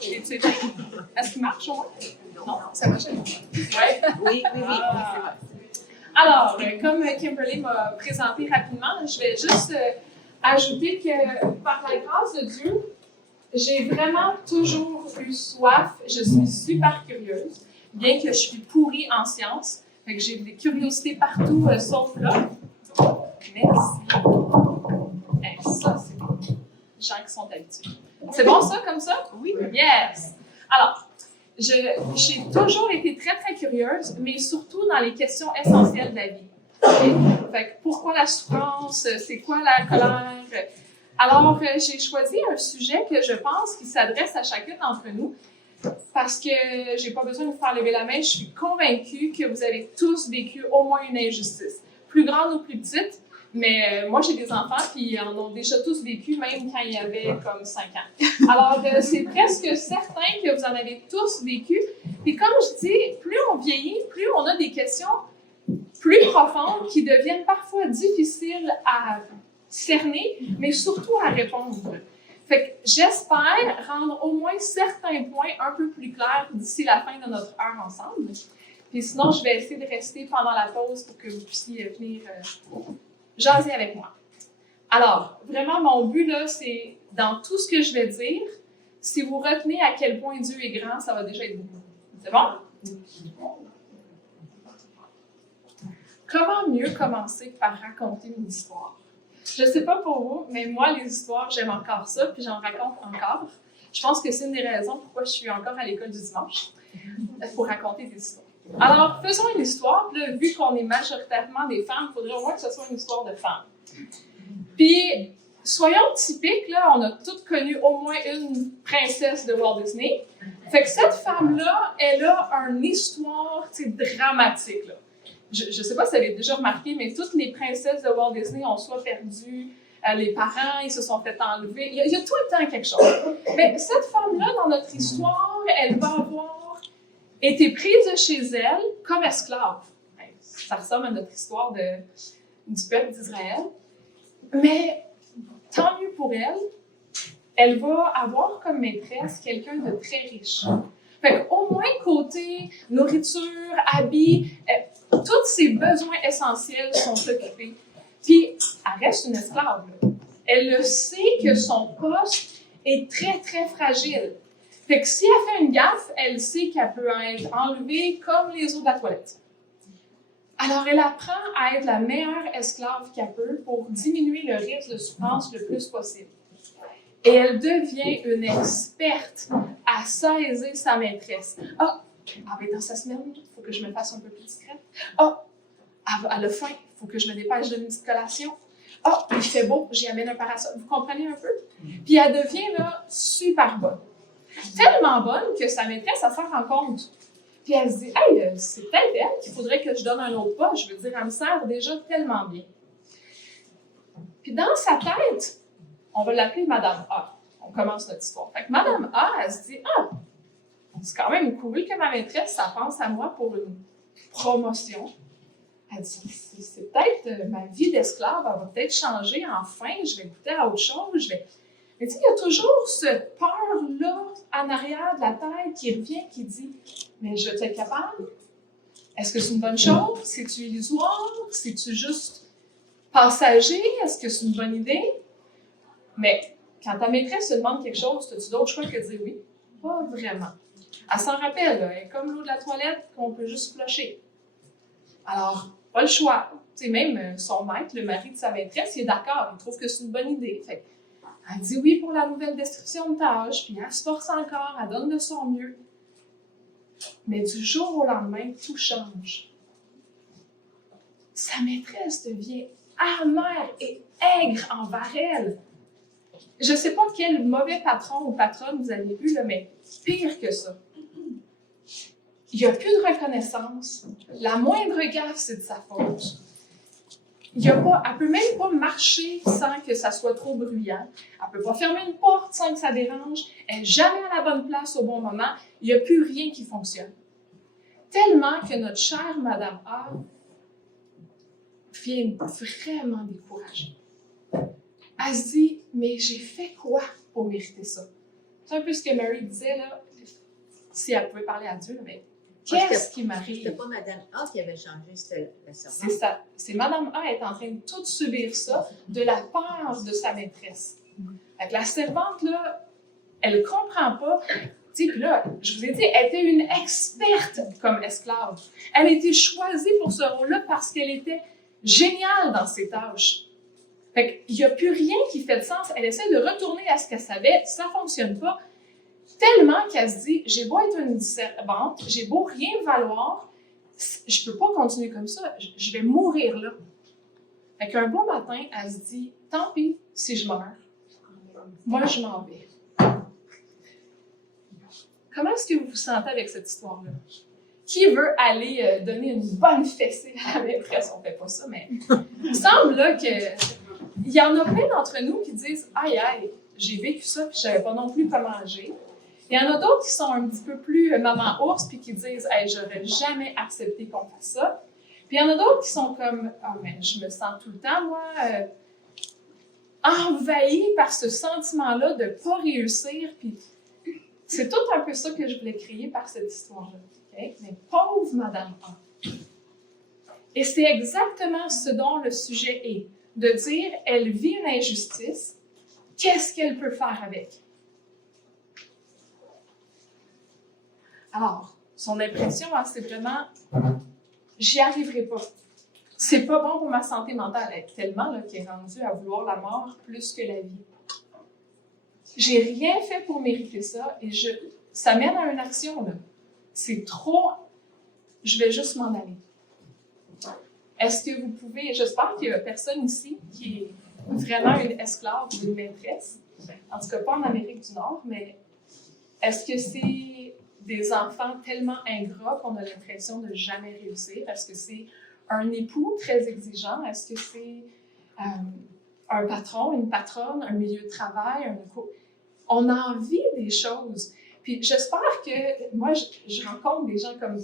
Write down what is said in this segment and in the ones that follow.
Je l'ai-tu éteint? Est-ce qu'il marche au moins? Non, ça marche. Ouais. Oui. Alors, comme Kimberly m'a présenté rapidement, je vais juste ajouter que par la grâce de Dieu, j'ai vraiment toujours eu soif. Je suis super curieuse, bien que je suis pourrie en sciences. Fait que j'ai des curiosités partout, sauf là. Merci. Hey, ça, c'est des gens qui sont habitués. C'est bon ça, comme ça? Oui. Yes! Alors, j'ai toujours été très, très curieuse, mais surtout dans les questions essentielles de la vie. Okay? Fait que pourquoi la souffrance? C'est quoi la colère? Alors, j'ai choisi un sujet que je pense qui s'adresse à chacune d'entre nous parce que j'ai pas besoin de vous faire lever la main. Je suis convaincue que vous avez tous vécu au moins une injustice, plus grande ou plus petite. Mais moi, j'ai des enfants qui en ont déjà tous vécu, même quand ils avaient comme 5 ans. Alors, c'est presque certain que vous en avez tous vécu. Et comme je dis, plus on vieillit, plus on a des questions plus profondes qui deviennent parfois difficiles à cerner, mais surtout à répondre. Fait que j'espère rendre au moins certains points un peu plus clairs d'ici la fin de notre heure ensemble. Puis sinon, je vais essayer de rester pendant la pause pour que vous puissiez venir jaser avec moi. Alors, vraiment, mon but, là, c'est dans tout ce que je vais dire, si vous retenez à quel point Dieu est grand, ça va déjà être beaucoup. C'est bon? Comment mieux commencer par raconter une histoire? Je ne sais pas pour vous, mais moi, les histoires, j'aime encore ça, puis j'en raconte encore. Je pense que c'est une des raisons pourquoi je suis encore à l'école du dimanche, pour raconter des histoires. Alors, faisons une histoire. Là, vu qu'on est majoritairement des femmes, il faudrait au moins que ce soit une histoire de femmes. Puis, soyons typiques, là, on a toutes connu au moins une princesse de Walt Disney. Fait que cette femme-là, elle a une histoire dramatique. Là. Je ne sais pas si vous avez déjà remarqué, mais toutes les princesses de Walt Disney ont soit perdu les parents, ils se sont fait enlever. Il y a tout le temps quelque chose. Mais cette femme-là, dans notre histoire, elle va avoir été prise de chez elle comme esclave. Ça ressemble à notre histoire du peuple d'Israël. Mais tant mieux pour elle, elle va avoir comme maîtresse quelqu'un de très riche. Fait qu'au moins côté nourriture, habits, tous ses besoins essentiels sont occupés. Puis, elle reste une esclave. Là. Elle le sait que son poste est très, très fragile. Fait que si elle fait une gaffe, elle sait qu'elle peut être enlevée comme les eaux de la toilette. Alors, elle apprend à être la meilleure esclave qu'elle peut pour diminuer le risque de souffrance le plus possible. Et elle devient une experte à saisir sa maîtresse. Mais dans sa semaine, il faut que je me fasse un peu plus discrète. Elle a faim, il faut que je me dépêche de une petite collation. Il fait beau, j'y amène un parasol. Vous comprenez un peu? Puis elle devient là, super bonne. Tellement bonne que sa maîtresse, elle s'en rend compte. Puis elle se dit, hey, c'est peut-être elle qu'il faudrait que je donne un autre pas. Je veux dire, elle me sert déjà tellement bien. Puis dans sa tête, on va l'appeler Madame A. On commence notre histoire. Fait que Madame A, elle se dit, c'est quand même cool que ma maîtresse, ça pense à moi pour une promotion. Elle dit, c'est peut-être ma vie d'esclave, elle va peut-être changer enfin, je vais goûter à autre chose. Mais tu sais, il y a toujours cette peur-là en arrière de la tête qui revient, qui dit, mais je vais être capable? Est-ce que c'est une bonne chose? C'est-tu illusoire? C'est-tu juste passager? Est-ce que c'est une bonne idée? Mais quand ta maîtresse te demande quelque chose, as-tu d'autre choix que de dire oui? Pas vraiment. Elle s'en rappelle, elle est comme l'eau de la toilette qu'on peut juste flusher. Alors, pas le choix. Tu sais, même son maître, le mari de sa maîtresse, il est d'accord, il trouve que c'est une bonne idée. Fait elle dit oui pour la nouvelle description de tâche, puis elle se force encore, elle donne de son mieux. Mais du jour au lendemain, tout change. Sa maîtresse devient amère et aigre envers elle. Je ne sais pas quel mauvais patron ou patronne vous avez eu, là, mais pire que ça. Il n'y a plus de reconnaissance. La moindre gaffe, c'est de sa faute. Elle ne peut même pas marcher sans que ça soit trop bruyant. Elle ne peut pas fermer une porte sans que ça dérange. Elle n'est jamais à la bonne place au bon moment. Il n'y a plus rien qui fonctionne. Tellement que notre chère Madame A vient vraiment découragée. Elle se dit, mais j'ai fait quoi pour mériter ça? c'est un peu ce que Mary disait, là, si elle pouvait parler à Dieu, mais qu'est-ce qui m'arrive? C'était pas Mme A qui avait changé la servante. C'est ça. C'est Mme A est en train de tout subir ça de la part de sa maîtresse. Fait que la servante, là, elle comprend pas. Tu sais, puis là, je vous ai dit, elle était une experte comme esclave. Elle a été choisie pour ce rôle-là parce qu'elle était géniale dans ses tâches. Fait qu'il n'y a plus rien qui fait de sens. Elle essaie de retourner à ce qu'elle savait, ça ne fonctionne pas. Tellement qu'elle se dit, j'ai beau être une servante, j'ai beau rien valoir, je ne peux pas continuer comme ça, je vais mourir là. Fait qu'un bon matin, elle se dit, tant pis si je meurs, moi je m'en vais. Comment est-ce que vous vous sentez avec cette histoire-là? Qui veut aller donner une bonne fessée à la maîtresse? On ne fait pas ça, mais il me semble là qu'il y en a plein d'entre nous qui disent « Aïe, aïe, j'ai vécu ça, puis je ne savais pas non plus comment agir. » Il y en a d'autres qui sont un petit peu plus maman ours, puis qui disent « Hey, j'aurais jamais accepté qu'on fasse ça. » Puis il y en a d'autres qui sont comme « Ah, mais je me sens tout le temps, moi, envahie par ce sentiment-là de ne pas réussir. » Puis c'est tout un peu ça que je voulais créer par cette histoire-là. Okay? Mais pauvre Madame A. Et c'est exactement ce dont le sujet est, de dire elle vit une injustice, qu'est-ce qu'elle peut faire avec? Alors, son impression, c'est vraiment j'y arriverai pas. C'est pas bon pour ma santé mentale. Elle est tellement là, qu'elle est rendue à vouloir la mort plus que la vie. J'ai rien fait pour mériter ça et ça mène à une action. Là. C'est trop. Je vais juste m'en aller. Est-ce que vous pouvez. J'espère qu'il n'y a personne ici qui est vraiment une esclave ou une maîtresse. En tout cas, pas en Amérique du Nord, mais est-ce que c'est des enfants tellement ingrats qu'on a l'impression de jamais réussir? Est-ce que c'est un époux très exigeant? Est-ce que c'est un patron, une patronne, un milieu de travail, on a envie des choses. Puis j'espère que, moi, je rencontre des gens comme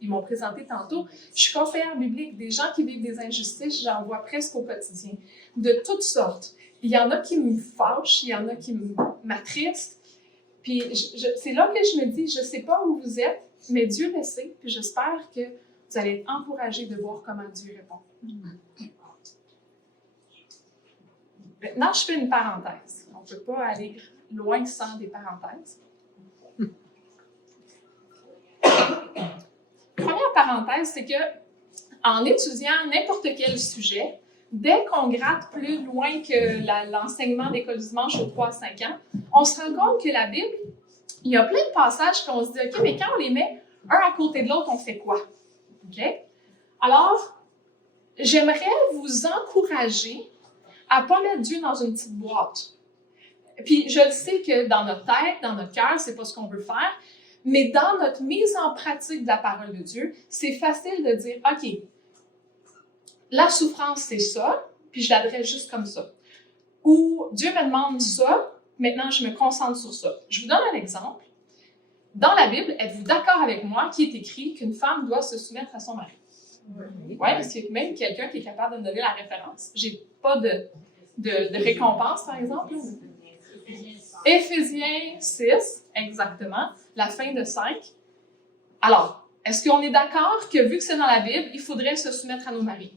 ils m'ont présenté tantôt. Je suis conseillère biblique, des gens qui vivent des injustices, j'en vois presque au quotidien, de toutes sortes. Il y en a qui me fâchent, il y en a qui m'attristent. Puis c'est là que je me dis, je ne sais pas où vous êtes, mais Dieu le sait, puis j'espère que vous allez être encouragés de voir comment Dieu répond. Maintenant, je fais une parenthèse. On ne peut pas aller loin sans des parenthèses. Première parenthèse, c'est que en étudiant n'importe quel sujet, dès qu'on gratte plus loin que l'enseignement d'école du dimanche aux 3 à 5 ans, on se rend compte que la Bible, il y a plein de passages qu'on se dit, OK, mais quand on les met un à côté de l'autre, on fait quoi? OK? Alors, j'aimerais vous encourager à ne pas mettre Dieu dans une petite boîte. Puis, je le sais que dans notre tête, dans notre cœur, c'est pas ce qu'on veut faire, mais dans notre mise en pratique de la parole de Dieu, c'est facile de dire, OK, la souffrance, c'est ça, puis je l'adresse juste comme ça. Ou Dieu me demande ça, maintenant je me concentre sur ça. Je vous donne un exemple. Dans la Bible, êtes-vous d'accord avec moi qui est écrit qu'une femme doit se soumettre à son mari? Oui, parce qu'il y a même quelqu'un qui est capable de me donner la référence. J'ai pas de récompense, par exemple. Éphésiens 6, exactement, la fin de 5. Alors, est-ce qu'on est d'accord que, vu que c'est dans la Bible, il faudrait se soumettre à nos maris?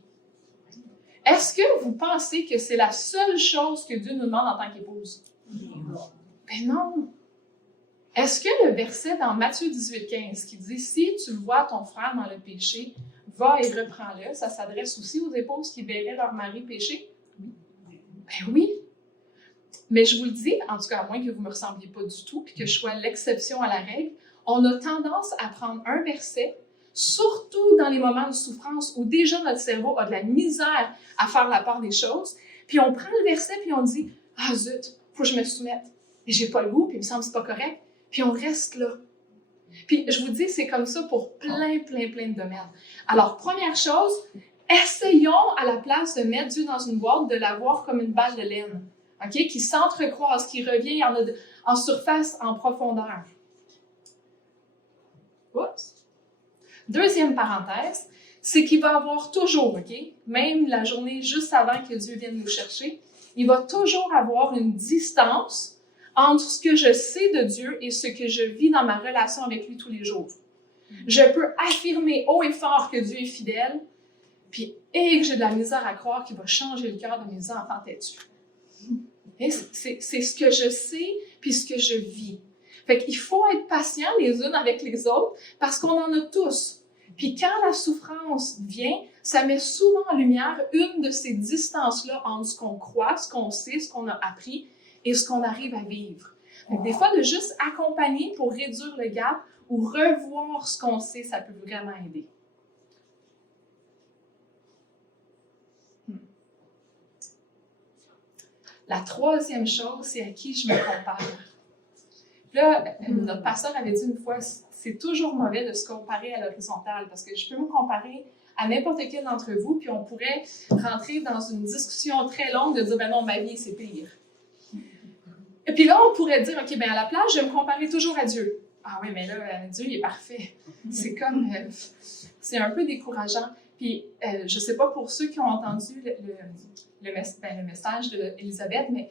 Est-ce que vous pensez que c'est la seule chose que Dieu nous demande en tant qu'épouse? Ben non! Est-ce que le verset dans Matthieu 18,15 qui dit « Si tu vois ton frère dans le péché, va et reprends-le », ça s'adresse aussi aux épouses qui verraient leur mari pécher? Ben oui! Mais je vous le dis, en tout cas, à moins que vous ne me ressembliez pas du tout puis que je sois l'exception à la règle, on a tendance à prendre un verset, surtout dans les moments de souffrance où déjà notre cerveau a de la misère à faire la part des choses, puis on prend le verset puis on dit « Ah zut, faut que je me soumette. Et j'ai pas le goût, puis il me semble que c'est pas correct. » Puis on reste là. Puis je vous dis, c'est comme ça pour plein de domaines. Alors, première chose, essayons à la place de mettre Dieu dans une boîte, de l'avoir comme une balle de laine. OK? Qui s'entrecroise, qui revient en surface, en profondeur. Oups. Deuxième parenthèse, c'est qu'il va avoir toujours, OK? Même la journée juste avant que Dieu vienne nous chercher, il va toujours avoir une distance entre ce que je sais de Dieu et ce que je vis dans ma relation avec lui tous les jours. Je peux affirmer haut et fort que Dieu est fidèle, puis que j'ai de la misère à croire qu'il va changer le cœur de mes enfants têtus. C'est ce que je sais, puis ce que je vis. Fait qu'il faut être patient les unes avec les autres, parce qu'on en a tous. Puis quand la souffrance vient, ça met souvent en lumière une de ces distances-là entre ce qu'on croit, ce qu'on sait, ce qu'on a appris et ce qu'on arrive à vivre. Donc, des fois, de juste accompagner pour réduire le gap ou revoir ce qu'on sait, ça peut vraiment aider. La troisième chose, c'est à qui je me compare. Là, notre pasteur avait dit une fois, c'est toujours mauvais de se comparer à l'horizontale parce que je peux me comparer à n'importe quel d'entre vous, puis on pourrait rentrer dans une discussion très longue de dire, ben non, ma vie, c'est pire. Et puis là, on pourrait dire, OK, ben à la place, je vais me comparer toujours à Dieu. Ah oui, mais là, Dieu, il est parfait. C'est comme, c'est un peu décourageant. Puis, je ne sais pas pour ceux qui ont entendu le message d'Élisabeth, mais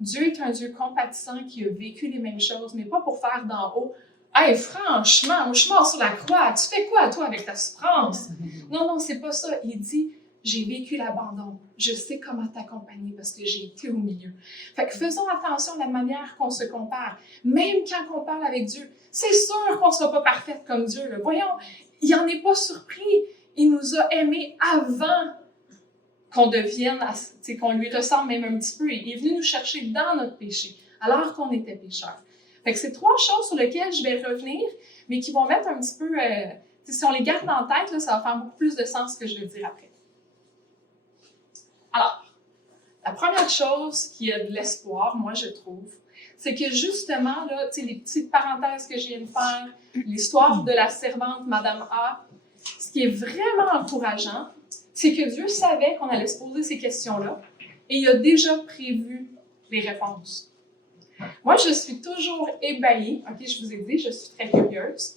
Dieu est un Dieu compatissant qui a vécu les mêmes choses, mais pas pour faire d'en haut. Hey, franchement, moi, je suis mort sur la croix. Tu fais quoi, toi, avec ta souffrance? Non, non, c'est pas ça. Il dit, j'ai vécu l'abandon. Je sais comment t'accompagner parce que j'ai été au milieu. Fait que faisons attention à la manière qu'on se compare. Même quand on parle avec Dieu, c'est sûr qu'on ne sera pas parfaite comme Dieu. Là. Voyons, il n'en est pas surpris. Il nous a aimés avant qu'on devienne, qu'on lui ressemble même un petit peu. Il est venu nous chercher dans notre péché, alors qu'on était pécheurs. Fait que c'est trois choses sur lesquelles je vais revenir, mais qui vont mettre un petit peu... si on les garde en tête, là, ça va faire beaucoup plus de sens ce que je vais dire après. Alors, la première chose qui a de l'espoir, moi, je trouve, c'est que justement, là, les petites parenthèses que je viens de faire, l'histoire de la servante Madame A, ce qui est vraiment encourageant, c'est que Dieu savait qu'on allait se poser ces questions-là et il a déjà prévu les réponses. Moi, je suis toujours ébahie. OK, je vous ai dit, je suis très curieuse.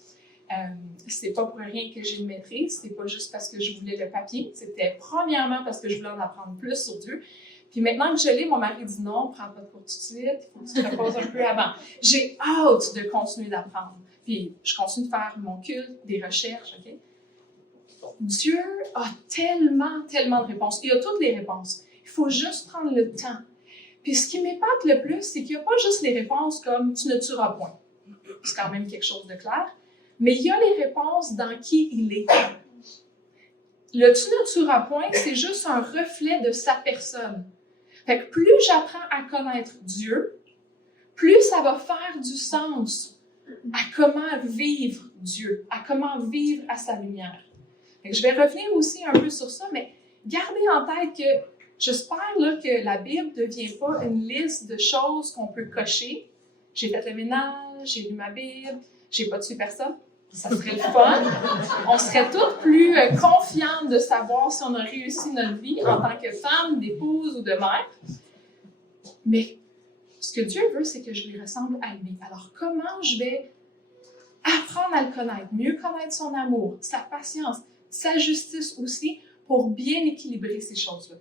C'est pas pour rien que j'ai une maîtrise. C'est pas juste parce que je voulais le papier. C'était premièrement parce que je voulais en apprendre plus sur Dieu. Puis maintenant que je l'ai, mon mari dit non, prends pas de cours tout de suite. Il faut que tu te reposes un peu avant. J'ai hâte de continuer d'apprendre. Puis je continue de faire mon culte, des recherches, OK? Dieu a tellement, tellement de réponses. Il a toutes les réponses. Il faut juste prendre le temps. Puis ce qui m'épate le plus, c'est qu'il n'y a pas juste les réponses comme « tu ne tueras point ». C'est quand même quelque chose de clair. Mais il y a les réponses dans qui il est. Le « tu ne tueras point », c'est juste un reflet de sa personne. Fait que plus j'apprends à connaître Dieu, plus ça va faire du sens à comment vivre Dieu, à comment vivre à sa lumière. Fait que je vais revenir aussi un peu sur ça, mais gardez en tête que j'espère là, que la Bible ne devient pas une liste de choses qu'on peut cocher. J'ai fait le ménage, j'ai lu ma Bible, j'ai pas tué personne. Ça serait le fun. On serait toutes plus confiantes de savoir si on a réussi notre vie en tant que femme, d'épouse ou de mère. Mais ce que Dieu veut, c'est que je lui ressemble à lui. Alors, comment je vais apprendre à le connaître, mieux connaître son amour, sa patience, sa justice aussi, pour bien équilibrer ces choses-là?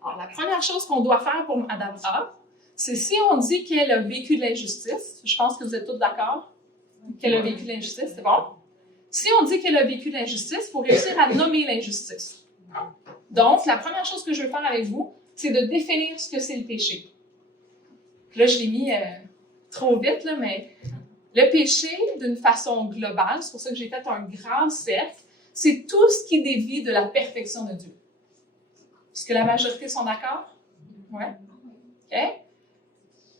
Alors, la première chose qu'on doit faire pour Madame A, c'est si on dit qu'elle a vécu de l'injustice, je pense que vous êtes tous d'accord qu'elle a vécu de l'injustice, c'est bon? Si on dit qu'elle a vécu de l'injustice, il faut réussir à nommer l'injustice. Donc, la première chose que je veux faire avec vous, c'est de définir ce que c'est le péché. Là, je l'ai mis trop vite, là, mais le péché, d'une façon globale, c'est pour ça que j'ai fait un grand cercle, c'est tout ce qui dévie de la perfection de Dieu. Est-ce que la majorité sont d'accord? Oui? OK?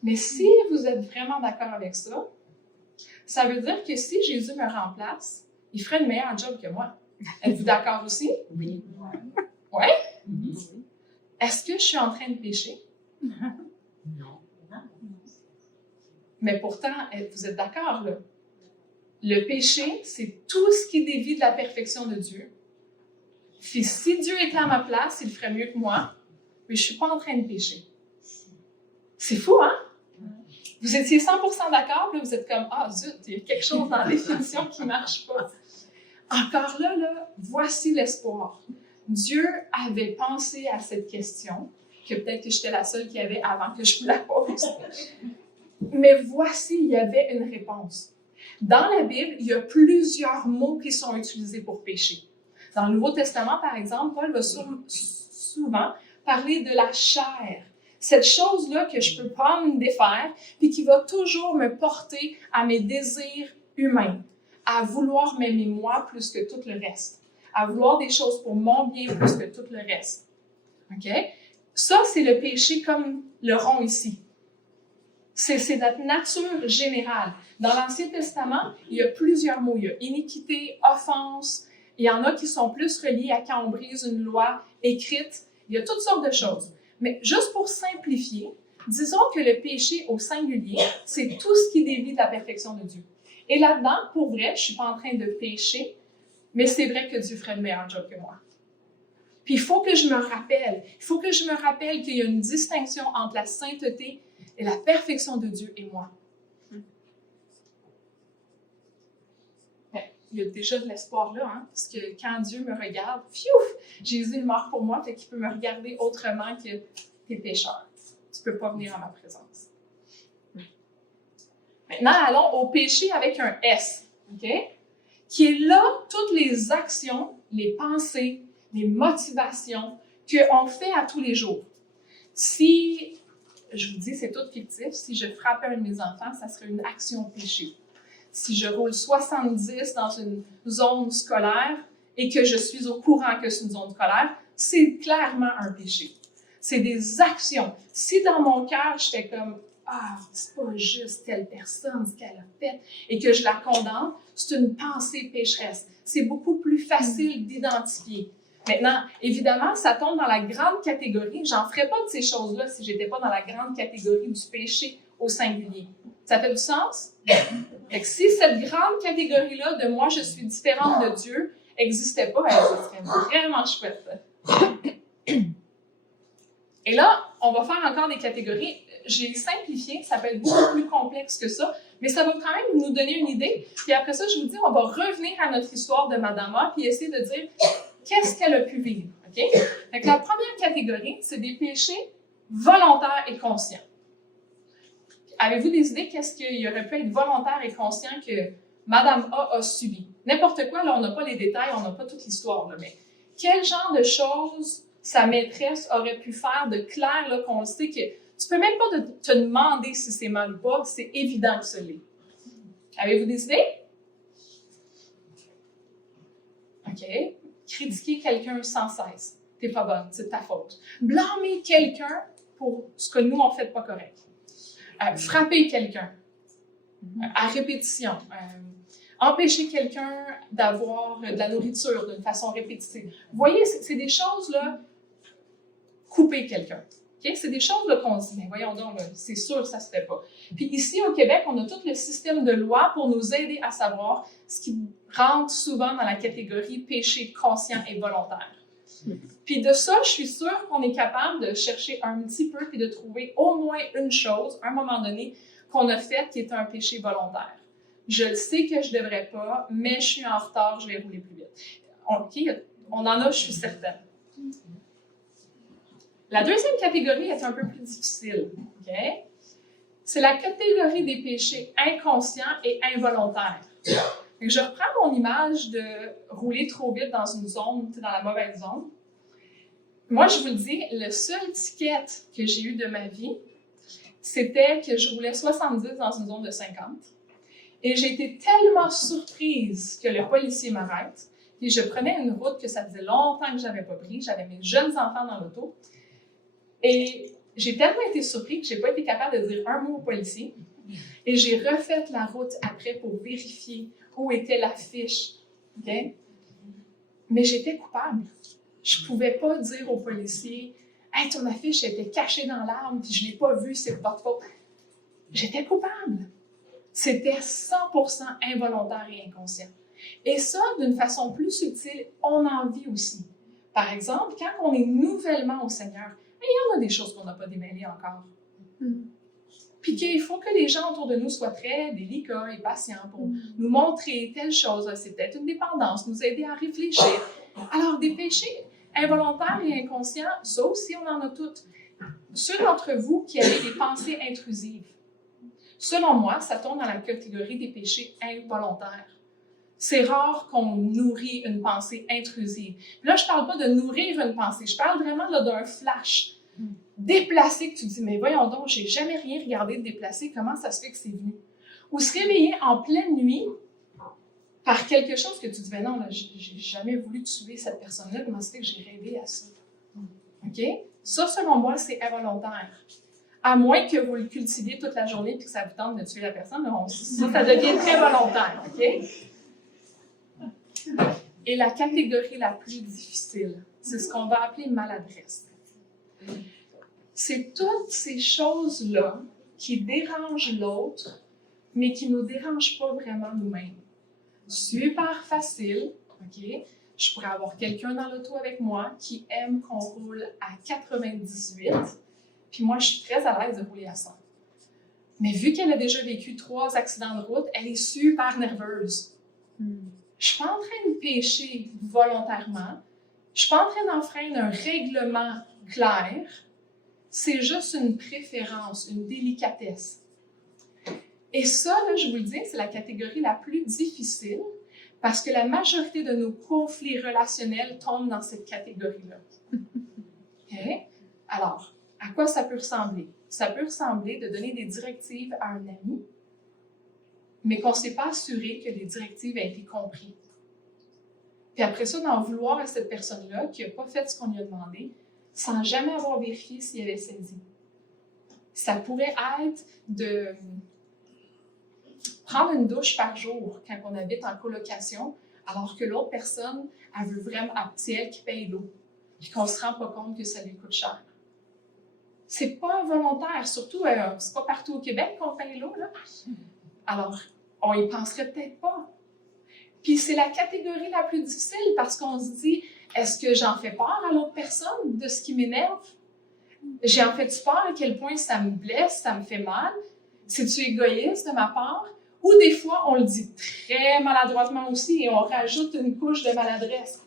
Mais si vous êtes vraiment d'accord avec ça, ça veut dire que si Jésus me remplace, il ferait le meilleur job que moi. Êtes-vous d'accord aussi? Oui. Oui? Est-ce que je suis en train de pécher? Non. Mais pourtant, vous êtes d'accord, là? Le péché, c'est tout ce qui dévie de la perfection de Dieu. Puis si Dieu était à ma place, il ferait mieux que moi, mais je ne suis pas en train de pécher. C'est fou, hein? Vous étiez 100% d'accord, puis vous êtes comme « Ah, zut, il y a quelque chose dans la définition qui ne marche pas. » Encore là, voici l'espoir. Dieu avait pensé à cette question, que peut-être que j'étais la seule qui avait avant que je vous la pose. Mais voici, il y avait une réponse. Dans la Bible, il y a plusieurs mots qui sont utilisés pour pécher. Dans le Nouveau Testament, par exemple, Paul va souvent parler de la chair. Cette chose-là que je ne peux pas me défaire, puis qui va toujours me porter à mes désirs humains, à vouloir m'aimer moi plus que tout le reste, à vouloir des choses pour mon bien plus que tout le reste. OK? Ça, c'est le péché comme le rond ici. C'est notre nature générale. Dans l'Ancien Testament, il y a plusieurs mots. Il y a iniquité, offense. Il y en a qui sont plus reliés à quand on brise une loi écrite. Il y a toutes sortes de choses. Mais juste pour simplifier, disons que le péché au singulier, c'est tout ce qui dévie de la perfection de Dieu. Et là-dedans, pour vrai, je ne suis pas en train de pécher, mais c'est vrai que Dieu ferait le meilleur job que moi. Puis il faut que je me rappelle qu'il y a une distinction entre la sainteté et la perfection de Dieu et moi. Mais il y a déjà de l'espoir là, hein, parce que quand Dieu me regarde, Jésus meurt pour moi, fait qu'il peut me regarder autrement que t'es pécheur. Tu peux pas venir à ma présence. Maintenant, allons au péché avec un S, OK? Qui est là toutes les actions, les pensées, les motivations qu'on fait à tous les jours. Si, je vous dis, c'est tout fictif, si je frappais un de mes enfants, ça serait une action péché. Si je roule 70 dans une zone scolaire et que je suis au courant que c'est une zone scolaire, c'est clairement un péché. C'est des actions. Si dans mon cœur, je fais comme « Ah, c'est pas juste telle personne, ce qu'elle a fait » et que je la condamne, c'est une pensée pécheresse. C'est beaucoup plus facile d'identifier. Maintenant, évidemment, ça tombe dans la grande catégorie. J'en ferais pas de ces choses-là si j'étais pas dans la grande catégorie du péché au singulier. Ça fait du sens? Fait que si cette grande catégorie-là de moi, je suis différente de Dieu, n'existait pas, ça serait vraiment chouette. Et là, on va faire encore des catégories. J'ai simplifié, ça peut être beaucoup plus complexe que ça, mais ça va quand même nous donner une idée. Puis après ça, je vous dis, on va revenir à notre histoire de Madame A, puis essayer de dire qu'est-ce qu'elle a pu vivre. OK? Donc, la première catégorie, c'est des péchés volontaires et conscients. Avez-vous des idées qu'est-ce qu'il aurait pu être volontaire et conscient que Madame A subi? N'importe quoi, là, on n'a pas les détails, on n'a pas toute l'histoire, là, mais quel genre de choses sa maîtresse aurait pu faire de clair, là, qu'on sait que tu peux même pas te demander si c'est mal ou pas, c'est évident que ce l'est. Avez-vous des idées? OK. Critiquer quelqu'un sans cesse. T'es pas bonne, c'est de ta faute. Blâmer quelqu'un pour ce que nous, on fait de pas correct. Frapper quelqu'un à répétition. Empêcher quelqu'un d'avoir de la nourriture d'une façon répétitive. Vous voyez, c'est des choses, là, couper quelqu'un. Okay? C'est des choses là, qu'on dit, mais voyons donc, là, c'est sûr que ça ne se fait pas. Puis ici, au Québec, on a tout le système de loi pour nous aider à savoir ce qui rentre souvent dans la catégorie péché conscient et volontaire. Puis de ça, je suis sûre qu'on est capable de chercher un petit peu et de trouver au moins une chose, à un moment donné, qu'on a faite qui est un péché volontaire. Je le sais que je ne devrais pas, mais je suis en retard, je vais rouler plus vite. OK, on en a, je suis certaine. La deuxième catégorie est un peu plus difficile. OK? C'est la catégorie des péchés inconscients et involontaires. Donc, je reprends mon image de rouler trop vite dans une zone, dans la mauvaise zone. Moi, je vous le dis, le seul ticket que j'ai eu de ma vie, c'était que je roulais 70 dans une zone de 50. Et j'ai été tellement surprise que le policier m'arrête. Puis je prenais une route que ça faisait longtemps que je n'avais pas pris. J'avais mes jeunes enfants dans l'auto. Et j'ai tellement été surprise que je n'ai pas été capable de dire un mot au policier. Et j'ai refait la route après pour vérifier où était la fiche. Okay? Mais j'étais coupable. Je ne pouvais pas dire au policier « Hey, ton affiche était cachée dans l'arbre, puis je ne l'ai pas vue, c'est de votre faute. » J'étais coupable. C'était 100% involontaire et inconscient. Et ça, d'une façon plus subtile, on en vit aussi. Par exemple, quand on est nouvellement au Seigneur, il y en a des choses qu'on n'a pas démêlées encore. Puis qu'il faut que les gens autour de nous soient très délicats et patients pour nous montrer telle chose. C'est peut-être une dépendance, nous aider à réfléchir. Alors, des péchés involontaires et inconscients, ça aussi, on en a toutes. ceux d'entre vous qui avez des pensées intrusives, selon moi, ça tombe dans la catégorie des péchés involontaires. C'est rare qu'on nourrit une pensée intrusive. Là, je ne parle pas de nourrir une pensée, je parle vraiment là, d'un flash déplacé que tu dis, mais voyons donc, j'ai jamais rien regardé de déplacé, comment ça se fait que c'est venu? Ou se réveiller en pleine nuit par quelque chose que tu dis, ben non, là, j'ai jamais voulu tuer cette personne-là, comment ça fait que j'ai rêvé à ça? OK? Ça, selon moi, c'est involontaire. À moins que vous le cultiviez toute la journée et que ça vous tente de tuer la personne, ça devient très volontaire. OK? Et la catégorie la plus difficile, c'est ce qu'on va appeler maladresse. C'est toutes ces choses-là qui dérangent l'autre, mais qui ne nous dérangent pas vraiment nous-mêmes. Super facile, OK? Je pourrais avoir quelqu'un dans l'auto avec moi qui aime qu'on roule à 98, puis moi, je suis très à l'aise de rouler à 100. Mais vu qu'elle a déjà vécu 3 accidents de route, elle est super nerveuse. Je ne suis pas en train de pécher volontairement. Je ne suis pas en train d'enfreindre un règlement clair. C'est juste une préférence, une délicatesse. Et ça, là, je vous le dis, c'est la catégorie la plus difficile parce que la majorité de nos conflits relationnels tombent dans cette catégorie-là. Okay? Alors, à quoi ça peut ressembler? Ça peut ressembler de donner des directives à un ami, mais qu'on ne s'est pas assuré que les directives aient été comprises. Puis après ça, d'en vouloir à cette personne-là qui n'a pas fait ce qu'on lui a demandé, sans jamais avoir vérifié s'il avait saisi. Ça pourrait être de prendre une douche par jour quand on habite en colocation, alors que l'autre personne, elle veut vraiment, c'est elle qui paye l'eau, puis qu'on ne se rend pas compte que ça lui coûte cher. C'est pas volontaire, surtout, c'est pas partout au Québec qu'on paye l'eau, là. Alors, on y penserait peut-être pas. Puis c'est la catégorie la plus difficile parce qu'on se dit, est-ce que j'en fais peur à l'autre personne de ce qui m'énerve? J'ai en fait peur à quel point ça me blesse, ça me fait mal? C'est-tu égoïste de ma part? Ou des fois, on le dit très maladroitement aussi et on rajoute une couche de maladresse.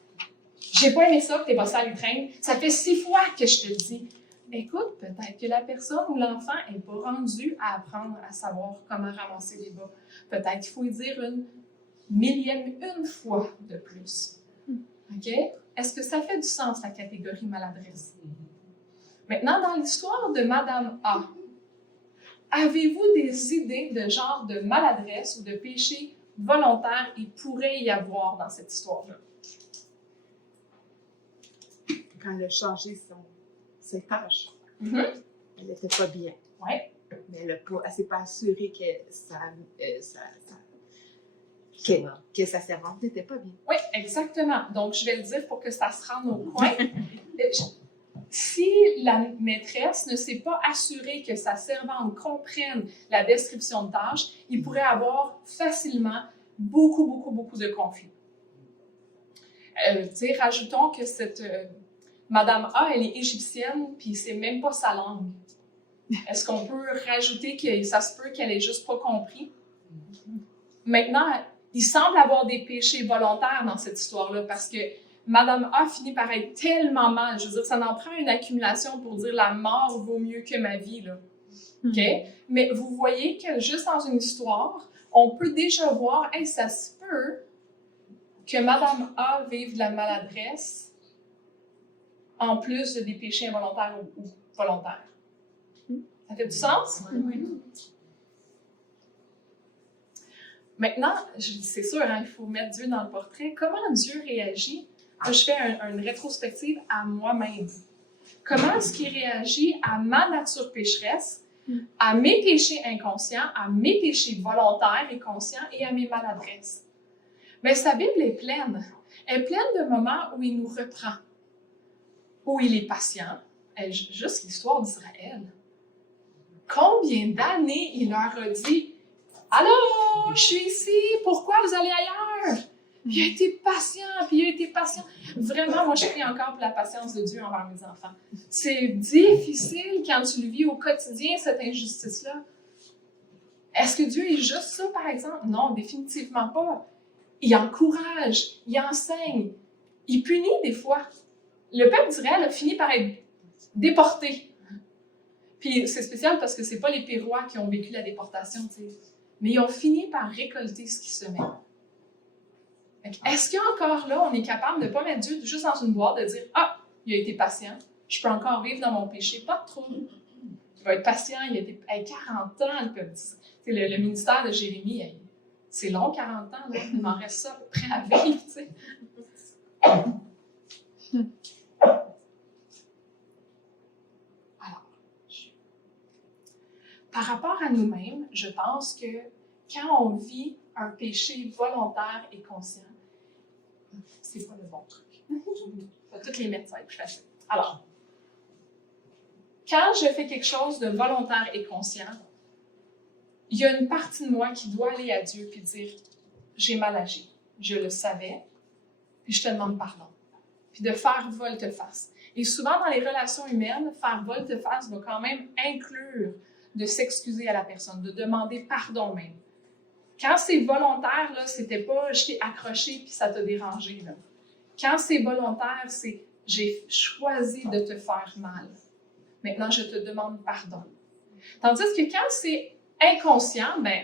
J'ai pas aimé ça que t'es passé à l'étreinte. Ça fait 6 fois que je te le dis. Écoute, peut-être que la personne ou l'enfant n'est pas rendu à apprendre à savoir comment ramasser les bas. Peut-être qu'il faut y dire une millième fois de plus. OK? Est-ce que ça fait du sens, la catégorie maladresse? Maintenant, dans l'histoire de Madame A, avez-vous des idées de genre de maladresse ou de péché volontaire il pourrait y avoir dans cette histoire-là? Quand elle a changé ses tâches, elle n'était pas bien. Oui. Mais elle ne s'est pas assurée que sa servante n'était pas bien. Oui, exactement. Donc, je vais le dire pour que ça se rende au point. Si la maîtresse ne s'est pas assurée que sa servante comprenne la description de tâche, il pourrait avoir facilement beaucoup de conflits. Rajoutons que cette Madame A, elle est égyptienne, puis c'est même pas sa langue. Est-ce qu'on peut rajouter que ça se peut qu'elle ait juste pas compris? Maintenant, il semble avoir des péchés volontaires dans cette histoire-là parce que Madame A finit par être tellement mal. Je veux dire, ça en prend une accumulation pour dire la mort vaut mieux que ma vie, là. OK? Mais vous voyez que juste dans une histoire, on peut déjà voir, hey, ça se peut que Madame A vive de la maladresse en plus de des péchés involontaires ou volontaires. Ça fait du sens? Oui. Maintenant, c'est sûr, hein, il faut mettre Dieu dans le portrait. Comment Dieu réagit? Je fais une rétrospective à moi-même. Comment est-ce qu'il réagit à ma nature pécheresse, à mes péchés inconscients, à mes péchés volontaires et conscients et à mes maladresses? Bien, sa Bible est pleine. Elle est pleine de moments où il nous reprend, où il est patient. Juste l'histoire d'Israël. Combien d'années il leur a dit « Allô, je suis ici, pourquoi vous allez ailleurs? » Puis il a été patient, Vraiment, moi, je prie encore pour la patience de Dieu envers mes enfants. C'est difficile quand tu le vis au quotidien, cette injustice-là. Est-ce que Dieu est juste ça, par exemple? Non, définitivement pas. Il encourage, il enseigne, il punit des fois. Le peuple d'Israël a fini par être déporté. Puis c'est spécial parce que c'est pas les Pérois qui ont vécu la déportation, tu sais. Mais ils ont fini par récolter ce qui semait. Est-ce qu'encore là, on est capable de ne pas mettre Dieu juste dans une boîte, de dire « Ah, il a été patient, je peux encore vivre dans mon péché, pas de trouble. » Il va être patient, il a été 40 ans, le ministère de Jérémie, c'est long, 40 ans, là, il m'en reste ça prêt à vivre, tu sais. Alors, par rapport à nous-mêmes, je pense que quand on vit un péché volontaire et conscient, c'est pas le bon truc. On va toutes les mettre, ça va être plus facile. Alors, quand je fais quelque chose de volontaire et conscient, il y a une partie de moi qui doit aller à Dieu et dire « J'ai mal agi, je le savais, puis je te demande pardon. » Puis de faire volte-face. Et souvent, dans les relations humaines, faire volte-face va quand même inclure de s'excuser à la personne, de demander pardon même. Quand c'est volontaire, là, c'était pas « je t'ai accroché puis ça t'a dérangé ». Là. Quand c'est volontaire, c'est « j'ai choisi de te faire mal. Maintenant, je te demande pardon. » Tandis que quand c'est inconscient, ben,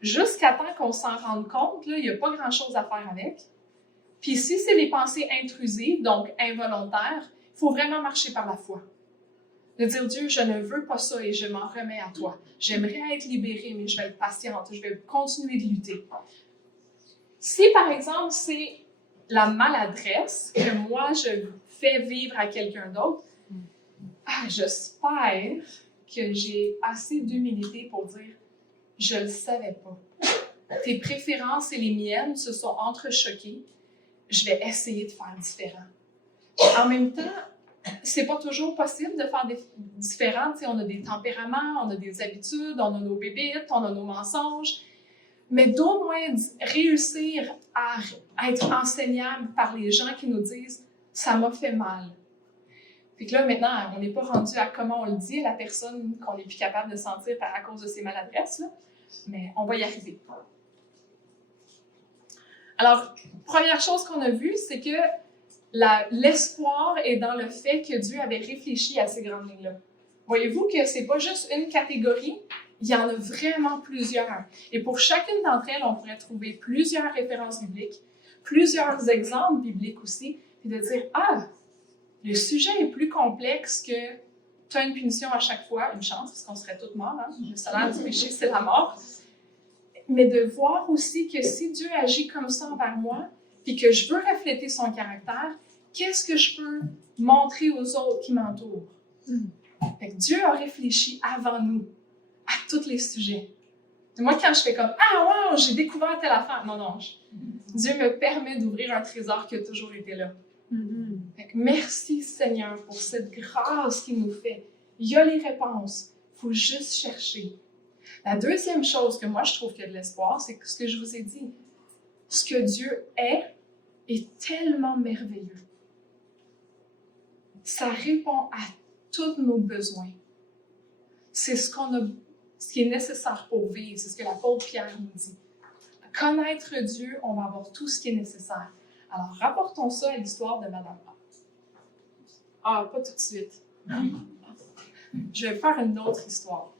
jusqu'à temps qu'on s'en rende compte, il n'y a pas grand-chose à faire avec. Puis si c'est des pensées intrusives, donc involontaires, il faut vraiment marcher par la foi. De dire, Dieu, je ne veux pas ça et je m'en remets à toi. J'aimerais être libérée, mais je vais être patiente, je vais continuer de lutter. Si, par exemple, c'est la maladresse que moi, je fais vivre à quelqu'un d'autre, j'espère que j'ai assez d'humilité pour dire, je ne le savais pas. Tes préférences et les miennes se sont entrechoquées. Je vais essayer de faire différent. En même temps, c'est pas toujours possible de faire différent. T'sais, on a des tempéraments, on a des habitudes, on a nos bébites, on a nos mensonges. Mais d'au moins réussir à être enseignable par les gens qui nous disent « ça m'a fait mal ». Puis que là, maintenant, on n'est pas rendu à comment on le dit à la personne qu'on n'est plus capable de sentir à cause de ses maladresses, là. Mais on va y arriver. Alors, première chose qu'on a vue, c'est que l'espoir est dans le fait que Dieu avait réfléchi à ces grandes lignes-là. Voyez-vous que c'est pas juste une catégorie, il y en a vraiment plusieurs. Et pour chacune d'entre elles, on pourrait trouver plusieurs références bibliques, plusieurs exemples bibliques aussi, puis de dire, le sujet est plus complexe que tu as une punition à chaque fois, une chance, parce qu'on serait tous morts, hein? Le salaire du péché, c'est la mort. Mais de voir aussi que si Dieu agit comme ça envers moi, puis que je veux refléter son caractère, qu'est-ce que je peux montrer aux autres qui m'entourent? Fait que Dieu a réfléchi avant nous à tous les sujets. Et moi, quand je fais comme « Ah, wow, j'ai découvert telle affaire », non, Dieu me permet d'ouvrir un trésor qui a toujours été là. Fait que merci Seigneur pour cette grâce qu'il nous fait. Il y a les réponses, il faut juste chercher. La deuxième chose que moi je trouve qu'il y a de l'espoir, c'est ce que je vous ai dit. Ce que Dieu est tellement merveilleux. Ça répond à tous nos besoins. C'est ce qui est nécessaire pour vivre, c'est ce que l'apôtre Pierre nous dit. Connaître Dieu, on va avoir tout ce qui est nécessaire. Alors, rapportons ça à l'histoire de Madame A. Pas tout de suite. Je vais faire une autre histoire.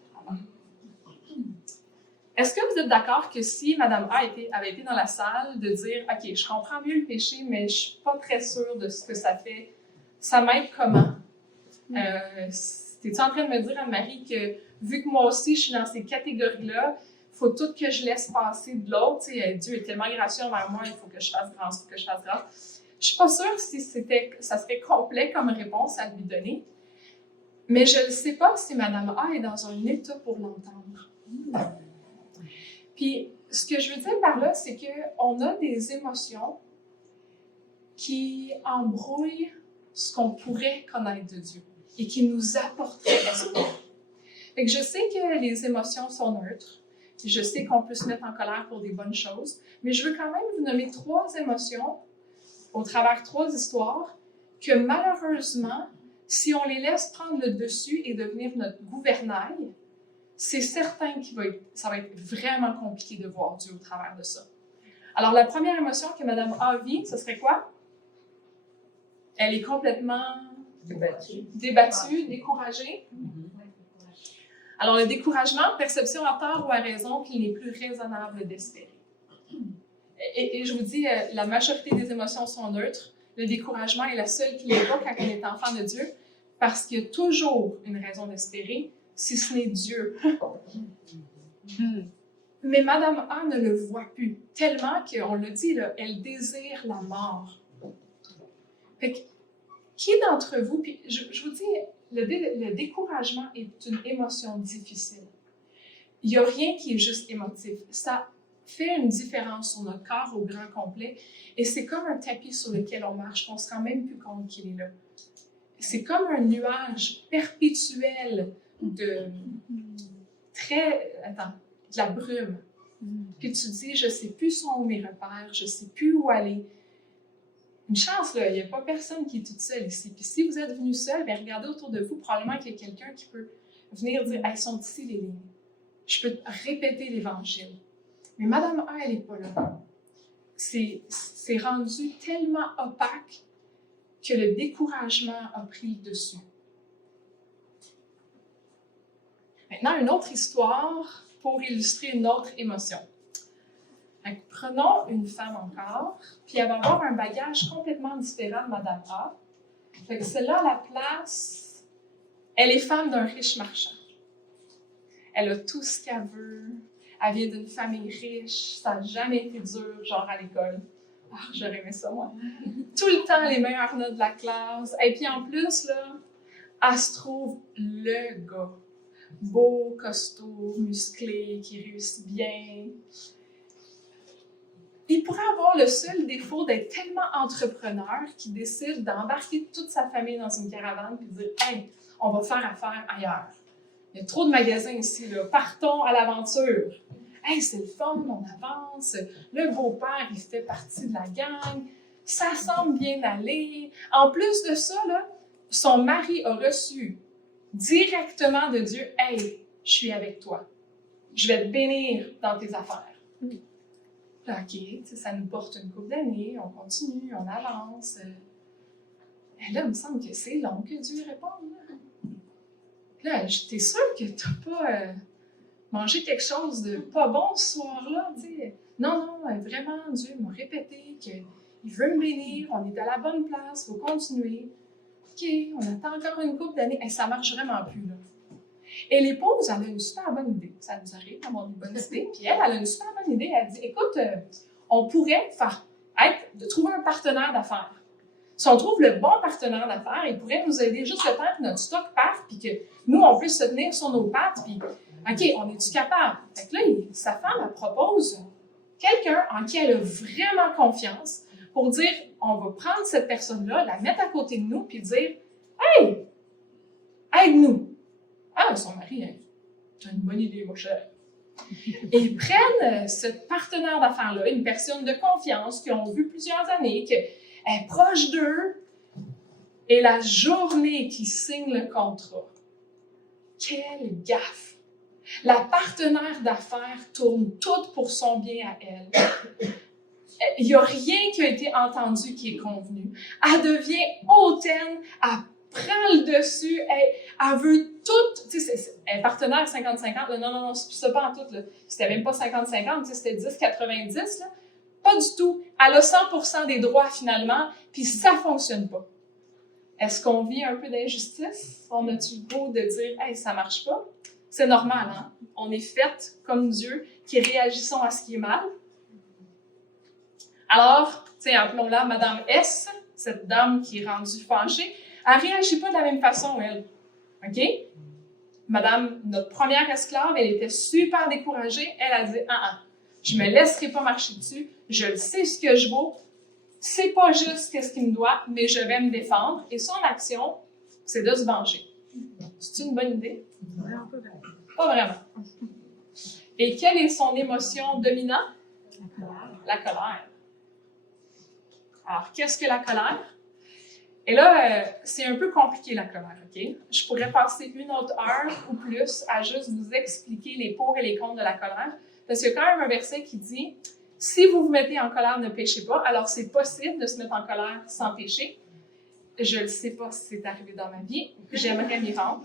Est-ce que vous êtes d'accord que si Madame A avait été dans la salle, de dire « OK, je comprends mieux le péché, mais je ne suis pas très sûre de ce que ça fait. Ça m'aide comment? Es-tu en train de me dire, Anne-Marie, que vu que moi aussi, je suis dans ces catégories-là, il faut tout que je laisse passer de l'autre. Dieu est tellement gracieux envers moi, il faut que je fasse grâce, il faut que je fasse grâce. Je ne suis pas sûre si ça serait complet comme réponse à lui donner. Mais je ne sais pas si Madame A est dans un état pour l'entendre. Puis, ce que je veux dire par là, c'est qu'on a des émotions qui embrouillent ce qu'on pourrait connaître de Dieu et qui nous apporteraient l'espoir. Fait que je sais que les émotions sont neutres, je sais qu'on peut se mettre en colère pour des bonnes choses, mais je veux quand même vous nommer 3 émotions au travers 3 histoires que malheureusement, si on les laisse prendre le dessus et devenir notre gouvernail, c'est certain que ça va être vraiment compliqué de voir Dieu au travers de ça. Alors, la première émotion que Mme A vit, ce serait quoi? Elle est complètement Débattu, découragé. Alors, le découragement, perception à tort ou à raison qu'il n'est plus raisonnable d'espérer. Et je vous dis, la majorité des émotions sont neutres. Le découragement est la seule qui n'est pas quand on est enfant de Dieu, parce qu'il y a toujours une raison d'espérer, si ce n'est Dieu. Mais Madame A ne le voit plus, tellement qu'on le dit, là, elle désire la mort. Fait que, qui d'entre vous, puis je vous dis, le découragement est une émotion difficile. Il n'y a rien qui est juste émotif. Ça fait une différence sur notre corps au grand complet, et c'est comme un tapis sur lequel on marche, on ne se rend même plus compte qu'il est là. C'est comme un nuage perpétuel de la brume. Puis tu te dis, je ne sais plus sont où mes repères, je ne sais plus où aller. Une chance, là, il n'y a pas personne qui est toute seule ici. Puis si vous êtes venu seul, bien, regardez autour de vous, probablement qu'il y a quelqu'un qui peut venir dire, elles sont ici les lignes. Je peux répéter l'Évangile. Mais Madame A, elle n'est pas là. C'est rendu tellement opaque que le découragement a pris le dessus. Maintenant, une autre histoire pour illustrer une autre émotion. Donc, prenons une femme encore, puis elle va avoir un bagage complètement différent de Madame A. Fait que celle-là, à la place, elle est femme d'un riche marchand. Elle a tout ce qu'elle veut. Elle vient d'une famille riche. Ça n'a jamais été dur, genre à l'école. Ah, j'aurais aimé ça, moi. Tout le temps, les meilleures notes de la classe. Et puis en plus, là, elle se trouve le gars. Beau, costaud, musclé, qui réussit bien. Il pourrait avoir le seul défaut d'être tellement entrepreneur qu'il décide d'embarquer toute sa famille dans une caravane et de dire « Hey, on va faire affaire ailleurs. Il y a trop de magasins ici, là. Partons à l'aventure. Hey, c'est le fun, on avance. Le beau-père, il fait partie de la gang. Ça semble bien aller. En plus de ça, là, son mari a reçu directement de Dieu « Hey, je suis avec toi. Je vais te bénir dans tes affaires. » OK, ça nous porte une couple d'années, on continue, on avance. Et là, il me semble que c'est long que Dieu réponde. Là, t'es sûre que t'as pas mangé quelque chose de pas bon ce soir-là? T'sais? Non, vraiment, Dieu m'a répété qu'il veut me bénir, on est à la bonne place, il faut continuer. OK, on attend encore une couple d'années. Et ça marche vraiment plus, là. Et l'épouse, elle a une super bonne idée. Ça nous arrive d'avoir une bonne idée. Puis elle a une super bonne idée. Elle dit, écoute, on pourrait de trouver un partenaire d'affaires. Si on trouve le bon partenaire d'affaires, il pourrait nous aider juste le temps que notre stock parte, puis que nous, on puisse se tenir sur nos pattes, puis OK, on est-tu capable? Fait que là, sa femme, elle propose quelqu'un en qui elle a vraiment confiance pour dire, on va prendre cette personne-là, la mettre à côté de nous, puis dire, hey, aide-nous. Ah, son mari, hein, t'as une bonne idée, mon cher. Et ils prennent ce partenaire d'affaires-là, une personne de confiance qu'ils ont vu plusieurs années, qui est proche d'eux, et la journée qu'ils signent le contrat, quelle gaffe! La partenaire d'affaires tourne tout pour son bien à elle. Il n'y a rien qui a été entendu qui est convenu. Elle devient hautaine, elle prend le dessus, elle veut tout, tu sais, elle est partenaire 50-50, non, c'est pas en tout, là. C'était même pas 50-50, c'était 10-90, là. Pas du tout. Elle a 100% des droits finalement, puis ça fonctionne pas. Est-ce qu'on vit un peu d'injustice? On a-tu le goût de dire, hey, ça marche pas? C'est normal, hein? On est fait comme Dieu, qui réagissons à ce qui est mal. Alors, tu sais, appelons-la Madame S, cette dame qui est rendue fâchée. Elle réagit pas de la même façon, elle. OK? Madame, notre première esclave, elle était super découragée. Elle a dit, je me laisserai pas marcher dessus. Je le sais ce que je vaux. C'est pas juste ce qu'il me doit, mais je vais me défendre. Et son action, c'est de se venger. C'est une bonne idée? Non, pas vraiment. Et quelle est son émotion dominante? La colère. La colère. Alors, qu'est-ce que la colère? Et là, c'est un peu compliqué, la colère, OK? Je pourrais passer une autre heure ou plus à juste vous expliquer les pour et les contre de la colère, parce qu'il y a quand même un verset qui dit « Si vous vous mettez en colère, ne péchez pas », alors c'est possible de se mettre en colère sans pécher. je ne sais pas si c'est arrivé dans ma vie. J'aimerais m'y rendre.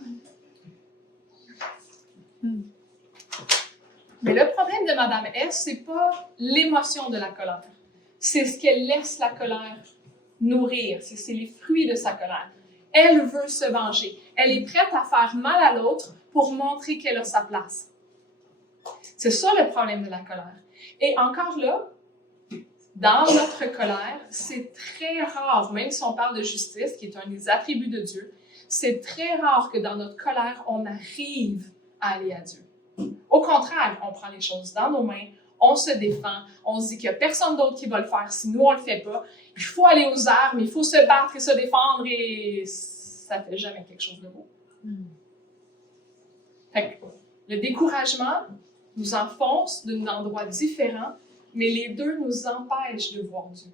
Mais le problème de Madame S, c'est pas l'émotion de la colère. C'est ce qu'elle laisse la colère nourrir. C'est les fruits de sa colère. Elle veut se venger. Elle est prête à faire mal à l'autre pour montrer qu'elle a sa place. C'est ça le problème de la colère. Et encore là, dans notre colère, c'est très rare, même si on parle de justice, qui est un des attributs de Dieu, c'est très rare que dans notre colère, on arrive à aller à Dieu. Au contraire, on prend les choses dans nos mains, on se défend, on se dit qu'il n'y a personne d'autre qui va le faire si nous, on ne le fait pas. Il faut aller aux armes, il faut se battre et se défendre et ça ne fait jamais quelque chose de beau. Fait que, le découragement nous enfonce d'un endroit différent, mais les deux nous empêchent de voir Dieu.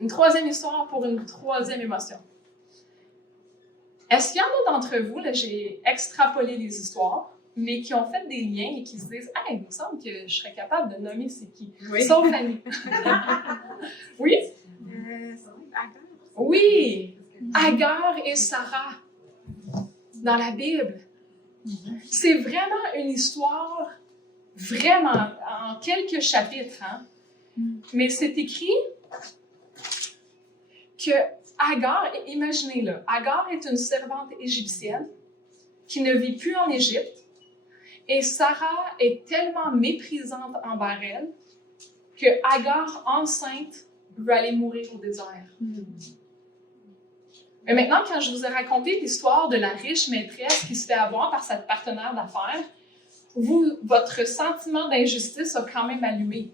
Une troisième histoire pour une troisième émotion. Est-ce qu'il y en a d'entre vous, là, j'ai extrapolé les histoires, mais qui ont fait des liens et qui se disent « Hey, il me semble que je serais capable de nommer c'est qui. » Oui. Sauf Annie. Oui? Oui! Agar et Sarah, dans la Bible. C'est vraiment une histoire, vraiment, en quelques chapitres, hein? Mais c'est écrit que Agar, imaginez-le, Agar est une servante égyptienne qui ne vit plus en Égypte et Sarah est tellement méprisante envers elle que Agar, enceinte, veut aller mourir au désert. Mais maintenant, quand je vous ai raconté l'histoire de la riche maîtresse qui se fait avoir par sa partenaire d'affaires, votre sentiment d'injustice a quand même allumé.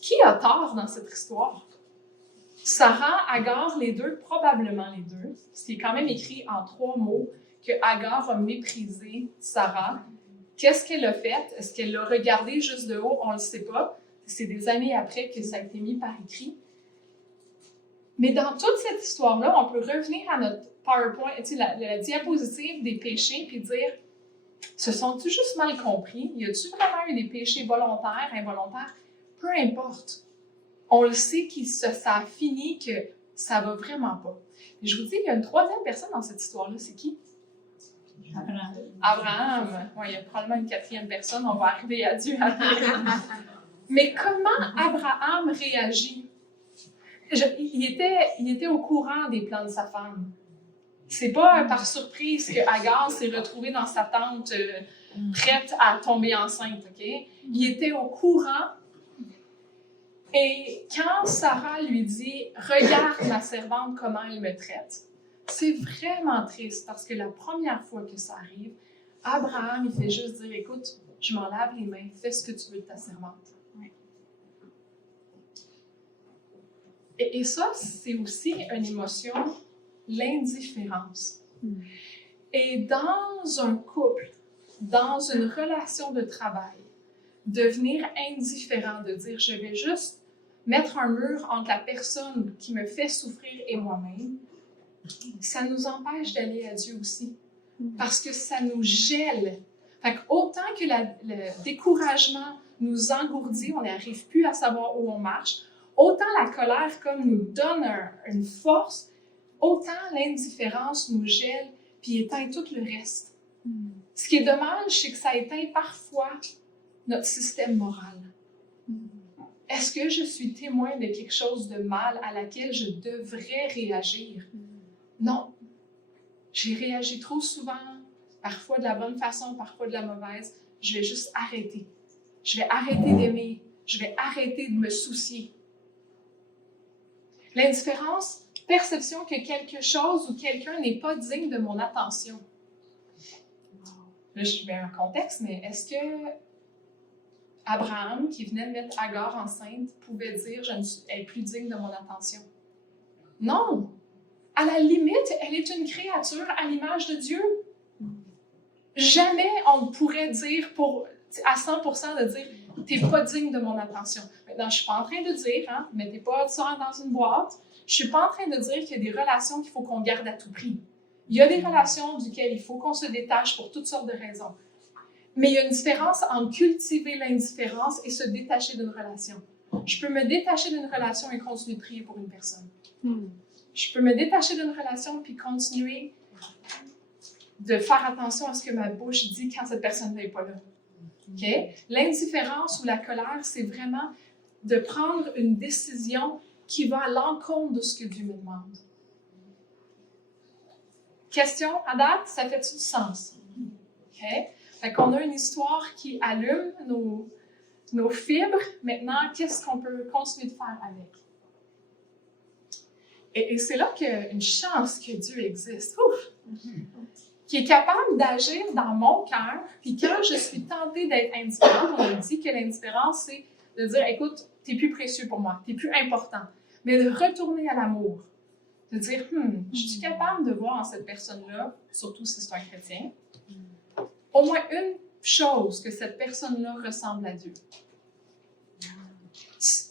Qui a tort dans cette histoire? Sarah, Agar, les deux, probablement les deux. C'est quand même écrit en 3 mots que Agar a méprisé Sarah. Qu'est-ce qu'elle a fait? Est-ce qu'elle l'a regardé juste de haut? On ne le sait pas. C'est des années après que ça a été mis par écrit. Mais dans toute cette histoire-là, on peut revenir à notre PowerPoint, la diapositive des péchés, puis dire, se sont-ils juste mal compris? Y a-t-il vraiment eu des péchés volontaires, involontaires? Peu importe. On le sait que ça a fini, que ça va vraiment pas. Et je vous dis, il y a une troisième personne dans cette histoire-là. C'est qui? Abraham. Ouais, il y a probablement une quatrième personne. On va arriver à Dieu après. Mais comment Abraham réagit? Il était au courant des plans de sa femme. C'est pas par surprise que Agar s'est retrouvée dans sa tente prête à tomber enceinte, OK? Il était au courant. Et quand Sarah lui dit « Regarde ma servante, comment elle me traite », c'est vraiment triste parce que la première fois que ça arrive, Abraham, il fait juste dire « Écoute, je m'en lave les mains, fais ce que tu veux de ta servante. » Et ça, c'est aussi une émotion, l'indifférence. Et dans un couple, dans une relation de travail, devenir indifférent, de dire « Je vais juste mettre un mur entre la personne qui me fait souffrir et moi-même », ça nous empêche d'aller à Dieu aussi. Parce que ça nous gèle. Fait autant que le découragement nous engourdit, on n'arrive plus à savoir où on marche, autant la colère comme nous donne une force, autant l'indifférence nous gèle puis éteint tout le reste. Ce qui est dommage, c'est que ça éteint parfois notre système moral. Est-ce que je suis témoin de quelque chose de mal à laquelle je devrais réagir? Non. J'ai réagi trop souvent, parfois de la bonne façon, parfois de la mauvaise. Je vais juste arrêter. Je vais arrêter d'aimer. Je vais arrêter de me soucier. L'indifférence, perception que quelque chose ou quelqu'un n'est pas digne de mon attention. Là, je mets un contexte, mais est-ce que Abraham, qui venait de mettre Agar enceinte, pouvait dire « Elle est plus digne de mon attention ». Non! À la limite, elle est une créature à l'image de Dieu. Jamais on pourrait dire à 100% de dire « T'es pas digne de mon attention ». Maintenant, je suis pas en train de dire, mettez pas ça dans une boîte. Je suis pas en train de dire qu'il y a des relations qu'il faut qu'on garde à tout prix. Il y a des relations duquel il faut qu'on se détache pour toutes sortes de raisons. Mais il y a une différence entre cultiver l'indifférence et se détacher d'une relation. Je peux me détacher d'une relation et continuer de prier pour une personne. Je peux me détacher d'une relation puis continuer de faire attention à ce que ma bouche dit quand cette personne n'est pas là. Okay? L'indifférence ou la colère, c'est vraiment de prendre une décision qui va à l'encontre de ce que Dieu me demande. Question, à date, ça fait-tu du sens? Okay? Fait qu'on a une histoire qui allume nos fibres. Maintenant, qu'est-ce qu'on peut continuer de faire avec? Et c'est là qu'il y a une chance que Dieu existe. Ouf! Qui est capable d'agir dans mon cœur. Puis quand je suis tentée d'être indifférente, on a dit que l'indifférence, c'est de dire, écoute, t'es plus précieux pour moi, t'es plus important. Mais de retourner à l'amour. De dire, je suis capable de voir en cette personne-là, surtout si c'est un chrétien, au moins une chose que cette personne-là ressemble à Dieu.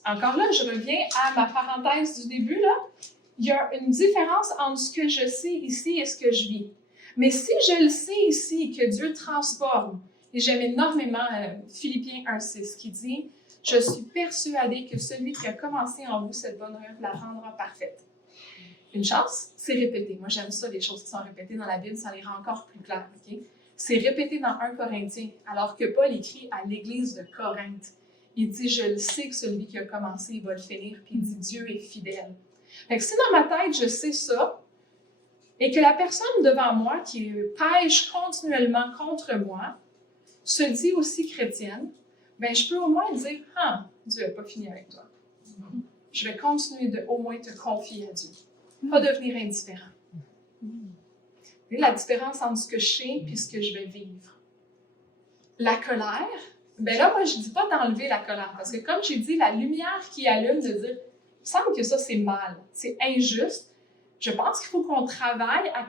Encore là, je reviens à ma parenthèse du début, là. Il y a une différence entre ce que je sais ici et ce que je vis. Mais si je le sais ici, que Dieu transforme, et j'aime énormément Philippiens 1,6 qui dit « Je suis persuadée que celui qui a commencé en vous cette bonne œuvre la rendra parfaite. » Une chance, c'est répété. Moi, j'aime ça, les choses qui sont répétées dans la Bible, ça les rend encore plus claires. Okay? C'est répété dans 1 Corinthiens, alors que Paul écrit à l'église de Corinthe. Il dit « Je le sais que celui qui a commencé, il va le finir. » Puis il dit « Dieu est fidèle. » Fait que si dans ma tête, je sais ça, et que la personne devant moi qui pêche continuellement contre moi se dit aussi chrétienne, bien, je peux au moins dire « Ah, Dieu n'a pas fini avec toi. Je vais continuer de au moins te confier à Dieu. » Pas devenir indifférent. Et la différence entre ce que je sais et ce que je vais vivre. La colère, bien là, moi, je ne dis pas d'enlever la colère, parce que comme j'ai dit, la lumière qui allume de dire « Il me semble que ça, c'est mal, c'est injuste. » Je pense qu'il faut qu'on travaille à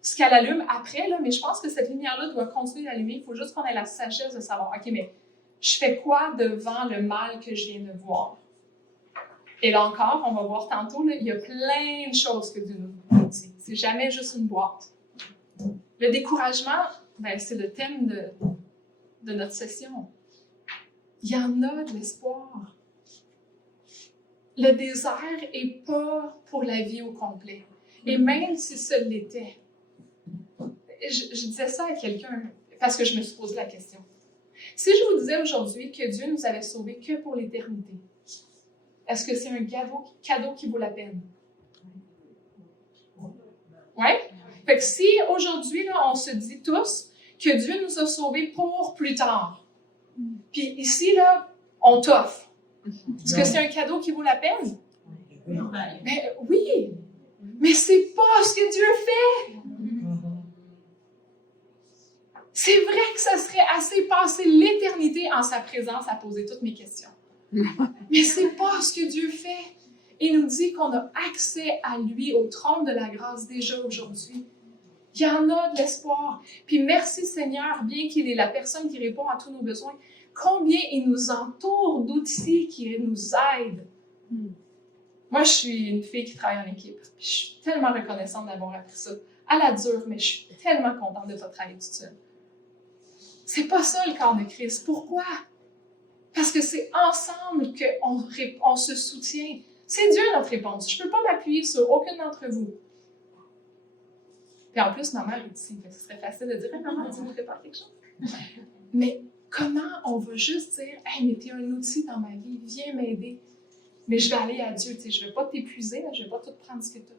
ce qu'elle allume après, là, mais je pense que cette lumière-là doit continuer d'allumer. Il faut juste qu'on ait la sagesse de savoir, OK, mais je fais quoi devant le mal que je viens de voir? Et là encore, on va voir tantôt, là, il y a plein de choses que Dieu nous dit. C'est jamais juste une boîte. Le découragement, ben, c'est le thème de notre session. Il y en a de l'espoir. Le désert n'est pas pour la vie au complet. Et même si ce l'était, je disais ça à quelqu'un parce que je me suis posé la question. Si je vous disais aujourd'hui que Dieu nous avait sauvés que pour l'éternité, est-ce que c'est un cadeau qui vaut la peine? Oui? Fait que si aujourd'hui, là, on se dit tous que Dieu nous a sauvés pour plus tard, puis ici, là, on t'offre. Est-ce que c'est un cadeau qui vaut la peine? Mais oui, mais c'est pas ce que Dieu fait. C'est vrai que ça serait assez passer l'éternité en sa présence à poser toutes mes questions. Mais c'est pas ce que Dieu fait. Il nous dit qu'on a accès à lui, au trône de la grâce déjà aujourd'hui. Il y en a de l'espoir. Puis merci Seigneur, bien qu'il est la personne qui répond à tous nos besoins, combien il nous entoure d'outils qui nous aident. Moi, je suis une fille qui travaille en équipe. Puis je suis tellement reconnaissante d'avoir appris ça. À la dure, mais je suis tellement contente de ne pas travailler toute seule. C'est pas ça le corps de Christ. Pourquoi? Parce que c'est ensemble qu'on se soutient. C'est Dieu notre réponse. Je ne peux pas m'appuyer sur aucune d'entre vous. Puis en plus, ma mère est ici. Ce serait facile de dire « Hey, maman, tu nous prépares quelque chose? » Mais comment on va juste dire « Hey, mais tu es un outil dans ma vie, viens m'aider. » Mais je vais aller à Dieu. Je ne vais pas t'épuiser, je ne vais pas tout prendre ce que tu as.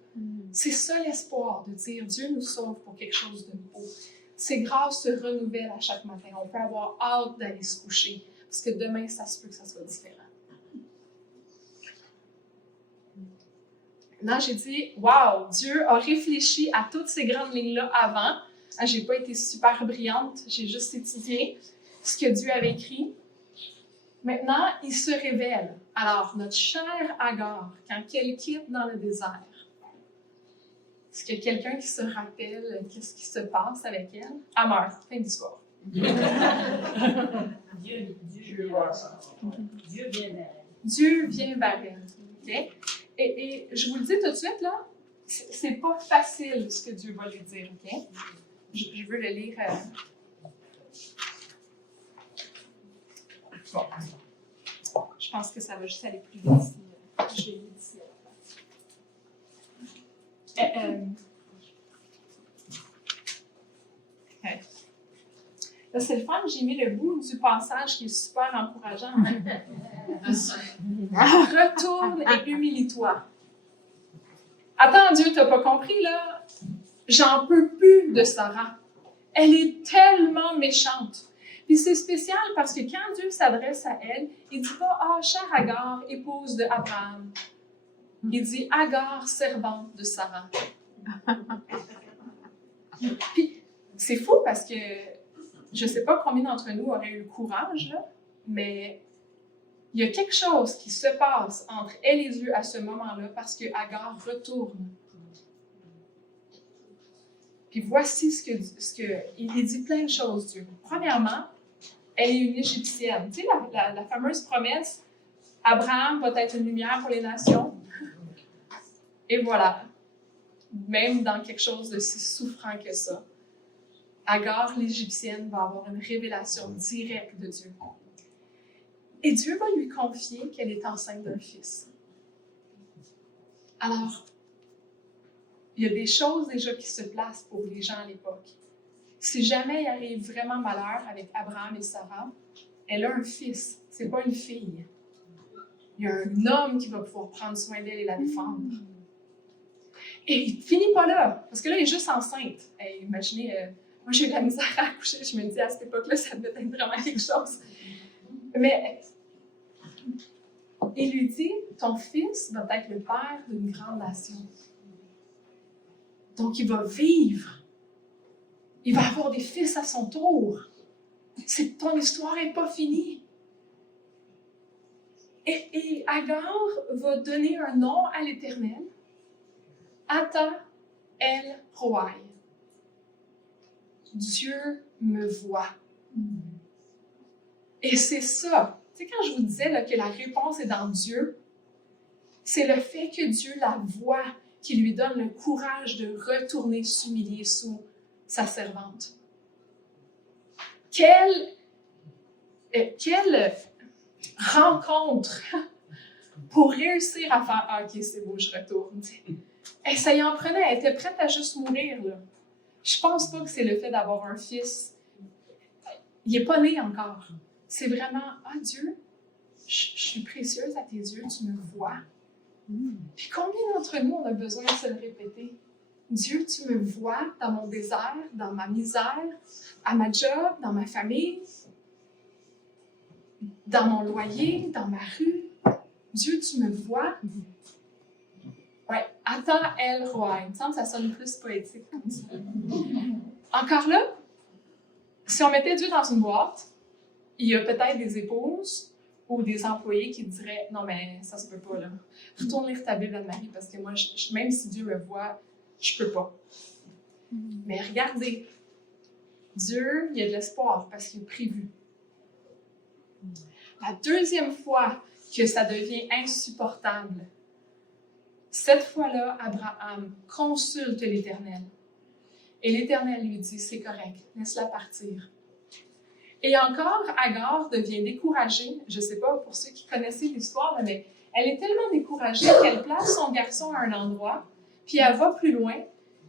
C'est ça l'espoir de dire Dieu nous sauve pour quelque chose de beau. Ses grâces se renouvellent à chaque matin. On peut avoir hâte d'aller se coucher. Parce que demain, ça se peut que ça soit différent. Maintenant, j'ai dit, wow, Dieu a réfléchi à toutes ces grandes lignes-là avant. Je n'ai pas été super brillante, j'ai juste étudié ce que Dieu avait écrit. Maintenant, il se révèle. Alors, notre chère Agar, quand elle quitte dans le désert, est-ce qu'il y a quelqu'un qui se rappelle qu'est-ce qui se passe avec elle? Elle meurt. Fin d'histoire. Dieu vient vers elle. Okay? Et je vous le dis tout de suite, là, c'est pas facile ce que Dieu va lui dire. Okay? Je veux le lire. Bon. Je pense que ça va juste aller plus vite si je l'ai mis ici à la place. Okay. Là, c'est le fun, j'ai mis le bout du passage qui est super encourageant. Retourne et humilie-toi. Attends, Dieu, t'as pas compris, là? J'en peux plus de Sarah. Elle est tellement méchante. Puis c'est spécial parce que quand Dieu s'adresse à elle, il dit pas « Ah, chère Agar, épouse de Abraham ». Il dit « Agar, servante de Sarah ». Puis c'est fou parce que je sais pas combien d'entre nous auraient eu le courage, là, mais il y a quelque chose qui se passe entre elle et Dieu à ce moment-là parce que Agar retourne. Puis voici ce que il dit plein de choses, Dieu. Premièrement, elle est une Égyptienne. Tu sais, la fameuse promesse, Abraham va être une lumière pour les nations. Et voilà, même dans quelque chose de si souffrant que ça, Agar, l'Égyptienne, va avoir une révélation directe de Dieu. Et Dieu va lui confier qu'elle est enceinte d'un fils. Alors, il y a des choses déjà qui se placent pour les gens à l'époque. Si jamais il arrive vraiment malheur avec Abraham et Sarah, elle a un fils, c'est pas une fille. Il y a un homme qui va pouvoir prendre soin d'elle et la défendre. Et il finit pas là, parce que là, elle est juste enceinte. Hey, imaginez, moi j'ai eu de la misère à accoucher, je me dis à cette époque-là, ça devait être vraiment quelque chose. Mais il lui dit, ton fils va être le père d'une grande nation. Donc, il va vivre. Il va avoir des fils à son tour. Ton histoire n'est pas finie. Et Agar va donner un nom à l'Éternel. Ata El Roi. Dieu me voit. Et c'est ça. Tu sais, quand je vous disais là, que la réponse est dans Dieu, c'est le fait que Dieu la voit qui lui donne le courage de retourner s'humilier sous sa servante. Quelle rencontre pour réussir à faire « Ah, ok, c'est beau, je retourne. » Et ça y en prenait, elle était prête à juste mourir. Là. Je pense pas que c'est le fait d'avoir un fils. Il n'est pas né encore. C'est vraiment « Ah, Dieu, je suis précieuse à tes yeux, tu me vois. » Puis combien d'entre nous on a besoin de se le répéter? Dieu, tu me vois dans mon désert, dans ma misère, à ma job, dans ma famille, dans mon loyer, dans ma rue. Dieu, tu me vois. Ouais, attends El Roi. Il me semble que ça sonne plus poétique comme ça. Encore là, si on mettait Dieu dans une boîte, il y a peut-être des épouses ou des employés qui diraient « Non, mais ça se peut pas, là. Retourne lire ta Bible, Anne-Marie, parce que moi, même si Dieu me voit, je peux pas. » Mais regardez, Dieu, il y a de l'espoir parce qu'il a prévu. La deuxième fois que ça devient insupportable, cette fois-là, Abraham consulte l'Éternel. Et l'Éternel lui dit « C'est correct, laisse-la partir. » Et encore, Agar devient découragée. Je ne sais pas pour ceux qui connaissaient l'histoire, mais elle est tellement découragée qu'elle place son garçon à un endroit, puis elle va plus loin,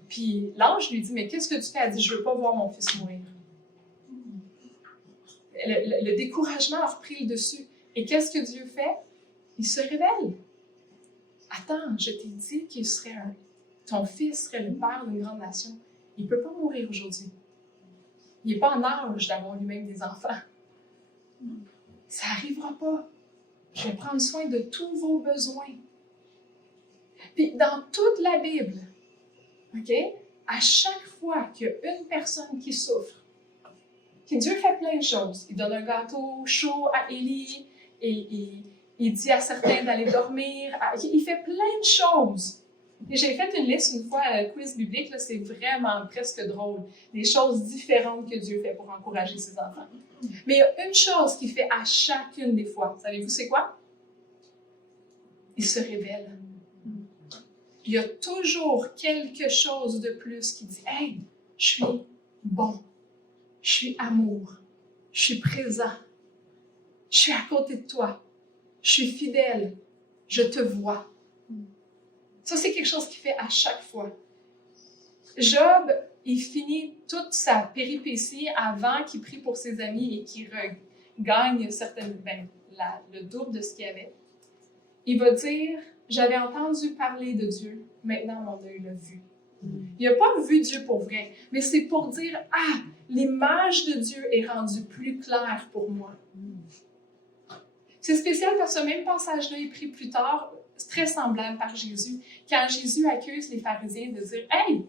puis l'ange lui dit « Mais qu'est-ce que tu fais? » Elle dit « Je ne veux pas voir mon fils mourir. » Le découragement a repris le dessus. Et qu'est-ce que Dieu fait? Il se révèle. « Attends, je t'ai dit qu'il serait ton fils serait le père d'une grande nation. Il ne peut pas mourir aujourd'hui. Il n'est pas en âge d'avoir lui-même des enfants. Ça n'arrivera pas. Je vais prendre soin de tous vos besoins. » Puis dans toute la Bible, OK, à chaque fois qu'il y a une personne qui souffre, que Dieu fait plein de choses. Il donne un gâteau chaud à Élie, et il dit à certains d'aller dormir. Il fait plein de choses. Et j'ai fait une liste une fois à la quiz biblique, là, c'est vraiment presque drôle. Des choses différentes que Dieu fait pour encourager ses enfants. Mais il y a une chose qu'il fait à chacune des fois. Savez-vous c'est quoi? Il se révèle. Il y a toujours quelque chose de plus qui dit « Hey, je suis bon, je suis amour, je suis présent, je suis à côté de toi. Je suis fidèle. Je te vois. Ça, c'est quelque chose qu'il fait à chaque fois. Job, il finit toute sa péripétie avant qu'il prie pour ses amis et qu'il gagne le double de ce qu'il avait. Il va dire, j'avais entendu parler de Dieu, maintenant mon œil l'a vu. Il n'a pas vu Dieu pour vrai, mais c'est pour dire, l'image de Dieu est rendue plus claire pour moi. C'est spécial parce que ce même passage-là est pris plus tard, c'est très semblable par Jésus, quand Jésus accuse les pharisiens de dire, « Hey,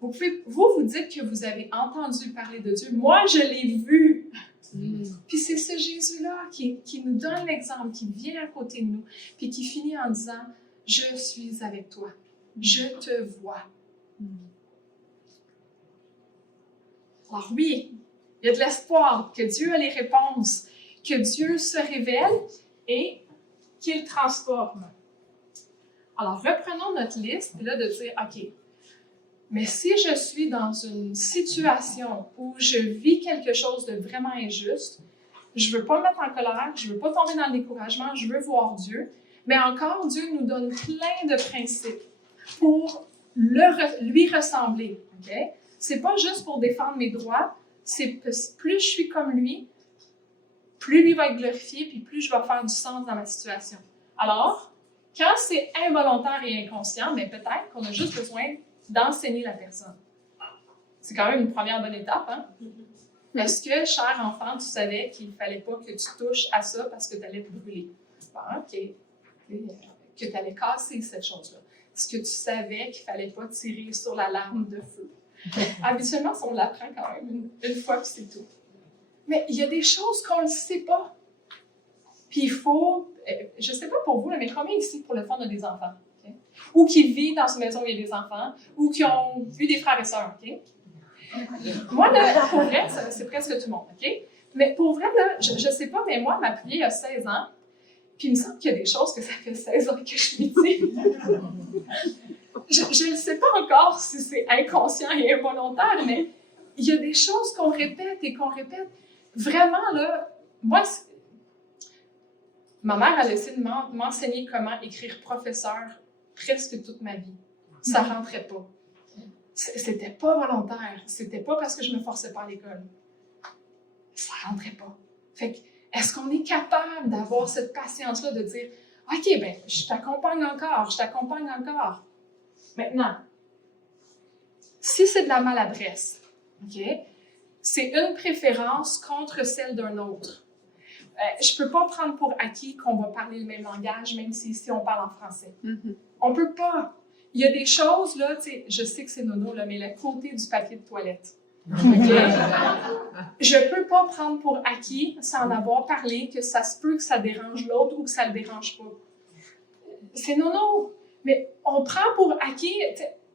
vous dites que vous avez entendu parler de Dieu, moi je l'ai vu. » Puis c'est ce Jésus-là qui nous donne l'exemple, qui vient à côté de nous, puis qui finit en disant, « Je suis avec toi, je te vois. » Alors oui, il y a de l'espoir, que Dieu a les réponses, que Dieu se révèle et qu'il transforme. Alors reprenons notre liste, là, de dire, OK, mais si je suis dans une situation où je vis quelque chose de vraiment injuste, je ne veux pas me mettre en colère, je ne veux pas tomber dans le découragement, je veux voir Dieu, mais encore, Dieu nous donne plein de principes pour lui ressembler. Okay? C'est pas juste pour défendre mes droits, c'est plus je suis comme lui, plus lui va être glorifié, puis plus je vais faire du sens dans ma situation. Alors, quand c'est involontaire et inconscient, mais peut-être qu'on a juste besoin d'enseigner la personne. C'est quand même une première bonne étape, hein? Est-ce que, cher enfant, tu savais qu'il ne fallait pas que tu touches à ça parce que tu allais te brûler? Bon, OK. Que tu allais casser cette chose-là. Est-ce que tu savais qu'il ne fallait pas tirer sur la larme de feu? Habituellement, on l'apprend quand même une fois, puis c'est tout. Mais il y a des choses qu'on ne sait pas. Puis il faut, je ne sais pas pour vous, mais combien ici, pour le fond, on a des enfants? Okay? Ou qui vivent dans une maison où il y a des enfants, ou qui ont vu des frères et sœurs, OK? Moi, là, pour vrai, c'est presque tout le monde, OK? Mais pour vrai, là, je ne sais pas, mais moi, ma fille a 16 ans, puis il me semble qu'il y a des choses que ça fait 16 ans que je lui dis. Je ne sais pas encore si c'est inconscient et involontaire, mais il y a des choses qu'on répète et qu'on répète. Vraiment, là, moi, ma mère a essayé de m'enseigner comment écrire professeur presque toute ma vie. Ça ne rentrait pas. C'était pas volontaire. C'était pas parce que je me forçais pas à l'école. Ça rentrait pas. Fait que, est-ce qu'on est capable d'avoir cette patience-là de dire, OK, ben, je t'accompagne encore. Maintenant, si c'est de la maladresse, OK, c'est une préférence contre celle d'un autre. Je peux pas prendre pour acquis qu'on va parler le même langage, même si ici on parle en français. On peut pas. Il y a des choses, là, tu sais, je sais que c'est nono, là, mais le côté du papier de toilette. Okay? Je peux pas prendre pour acquis, sans en avoir parlé, que ça se peut que ça dérange l'autre ou que ça le dérange pas. C'est nono. Mais on prend pour acquis,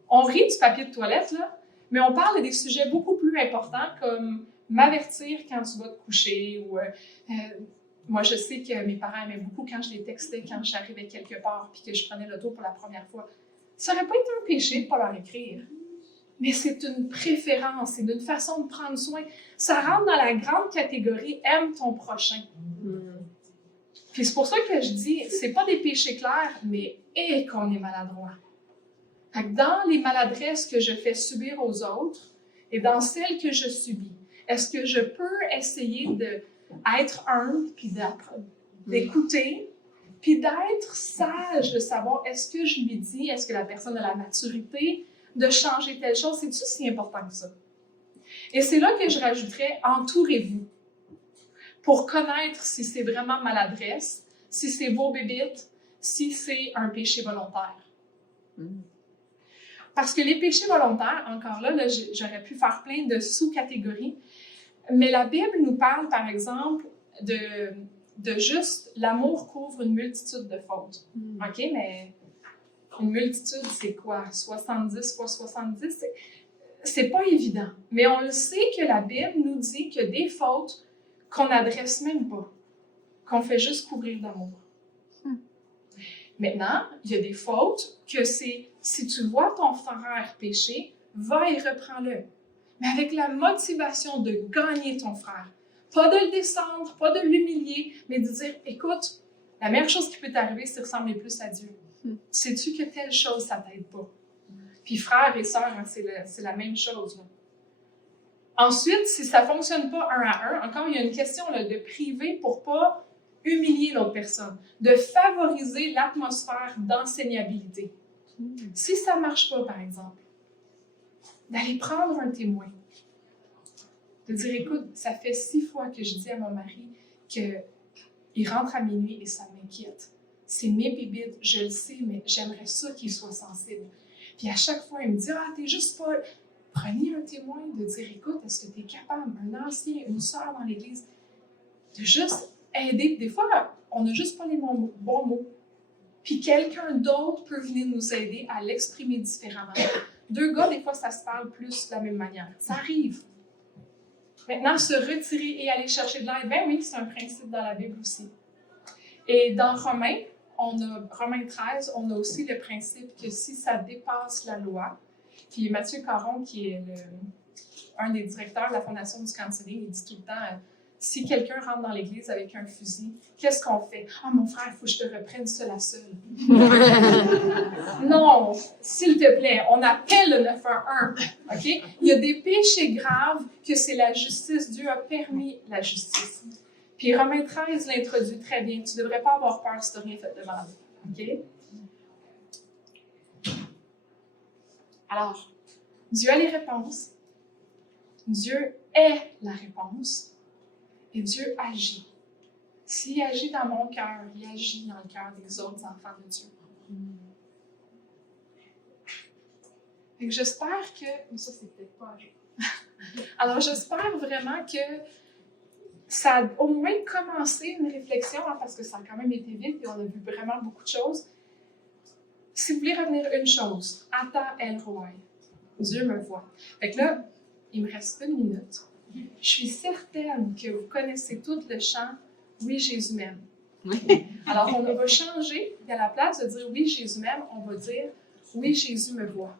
on rit du papier de toilette, là, mais on parle des sujets beaucoup plus importants comme m'avertir quand tu vas te coucher ou... moi, je sais que mes parents aimaient beaucoup quand je les textais, quand j'arrivais quelque part puis que je prenais l'auto pour la première fois. Ça n'aurait pas été un péché de ne pas leur écrire. Mais c'est une préférence, c'est une façon de prendre soin. Ça rentre dans la grande catégorie « aime ton prochain ». Puis c'est pour ça que je dis, c'est pas des péchés clairs, mais qu'on est maladroit. Fait que dans les maladresses que je fais subir aux autres et dans celles que je subis, est-ce que je peux essayer d'être humble, puis d'écouter, puis d'être sage, de savoir est-ce que je lui dis, est-ce que la personne a la maturité de changer telle chose, c'est-tu si important que ça? Et c'est là que je rajouterais « entourez-vous » pour connaître si c'est vraiment maladresse, si c'est vos bébites, si c'est un péché volontaire. Parce que les péchés volontaires, encore là, j'aurais pu faire plein de sous-catégories, mais la Bible nous parle, par exemple, de juste l'amour couvre une multitude de fautes. OK, mais une multitude, c'est quoi? 70 fois 70? C'est pas évident. Mais on le sait que la Bible nous dit que des fautes qu'on n'adresse même pas, qu'on fait juste couvrir d'amour. Maintenant, il y a des fautes que c'est, si tu vois ton frère pécher, va et reprends-le. Mais avec la motivation de gagner ton frère. Pas de le descendre, pas de l'humilier, mais de dire, écoute, La meilleure chose qui peut t'arriver, c'est de ressembler plus à Dieu. Sais-tu que telle chose, ça t'aide pas? Puis frères et sœurs, hein, c'est la même chose. Là. Ensuite, si ça ne fonctionne pas un à un, encore, il y a une question là, de priver pour pas humilier l'autre personne, de favoriser l'atmosphère d'enseignabilité. Si ça ne marche pas, par exemple, d'aller prendre un témoin, de dire, écoute, ça fait 6 fois que je dis à mon mari qu'il rentre à minuit et ça m'inquiète. C'est mes bébites, je le sais, mais j'aimerais ça qu'il soit sensible. Puis à chaque fois, il me dit, t'es juste folle. Prenez un témoin de dire, écoute, est-ce que tu es capable, un ancien, une sœur dans l'Église, de juste aider. Des fois, on n'a juste pas les bons mots. Puis quelqu'un d'autre peut venir nous aider à l'exprimer différemment. 2 gars, des fois, ça se parle plus de la même manière. Ça arrive. Maintenant, se retirer et aller chercher de l'aide, ben oui, c'est un principe dans la Bible aussi. Et dans Romains 13, on a aussi le principe que si ça dépasse la loi, puis Mathieu Caron, qui est un des directeurs de la Fondation du Counseling, il dit tout le temps, si quelqu'un rentre dans l'église avec un fusil, qu'est-ce qu'on fait? « Ah, mon frère, il faut que je te reprenne seul à seul. » Non, s'il te plaît, on appelle le 911, OK? Il y a des péchés graves que c'est la justice. Dieu a permis la justice. Puis Romains 13 l'introduit très bien. Tu ne devrais pas avoir peur si tu n'as rien fait de mal. OK? Alors, Dieu a les réponses. Dieu est la réponse. Et Dieu agit. S'il agit dans mon cœur, il agit dans le cœur des autres enfants de Dieu. Et j'espère que... Mais ça, c'est peut-être pas à jour. Alors, j'espère vraiment que ça a au moins commencé une réflexion, hein, parce que ça a quand même été vite et on a vu vraiment beaucoup de choses. Si vous voulez revenir une chose, Ata El Roi, Dieu me voit. Fait que là, il me reste 1 minute. Je suis certaine que vous connaissez tout le chant « Oui, Jésus m'aime ». Alors, on va changer, et à la place de dire « Oui, Jésus m'aime », on va dire « Oui, Jésus me voit ».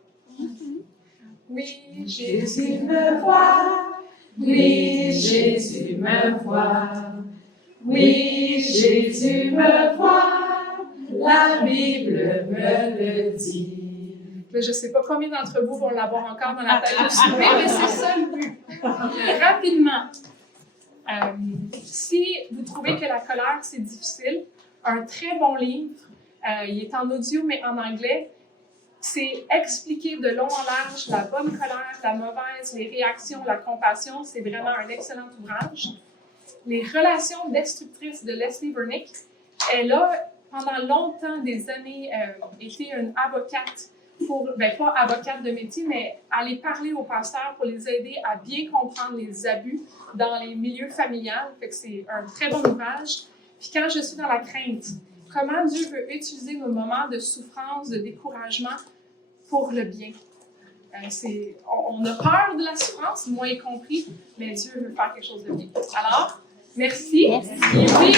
Oui, Jésus me voit. Oui, Jésus me voit. Oui, Jésus me voit. La Bible me le dit. Là, je ne sais pas combien d'entre vous vont l'avoir encore dans la tête pour se souvenir, mais c'est ça le but. Rapidement, si vous trouvez que la colère, c'est difficile, un très bon livre, il est en audio, mais en anglais, c'est expliquer de long en large la bonne colère, la mauvaise, les réactions, la compassion. C'est vraiment un excellent ouvrage. Les relations destructrices de Leslie Vernick. Elle a, pendant longtemps, des années, été une avocate pas avocate de métier, mais aller parler aux pasteurs pour les aider à bien comprendre les abus dans les milieux familiaux. Fait que c'est un très bon ouvrage. Puis quand je suis dans la crainte, comment Dieu veut utiliser nos moments de souffrance, de découragement pour le bien. On a peur de la souffrance, moi y compris, mais Dieu veut faire quelque chose de bien. Alors, merci. Oui.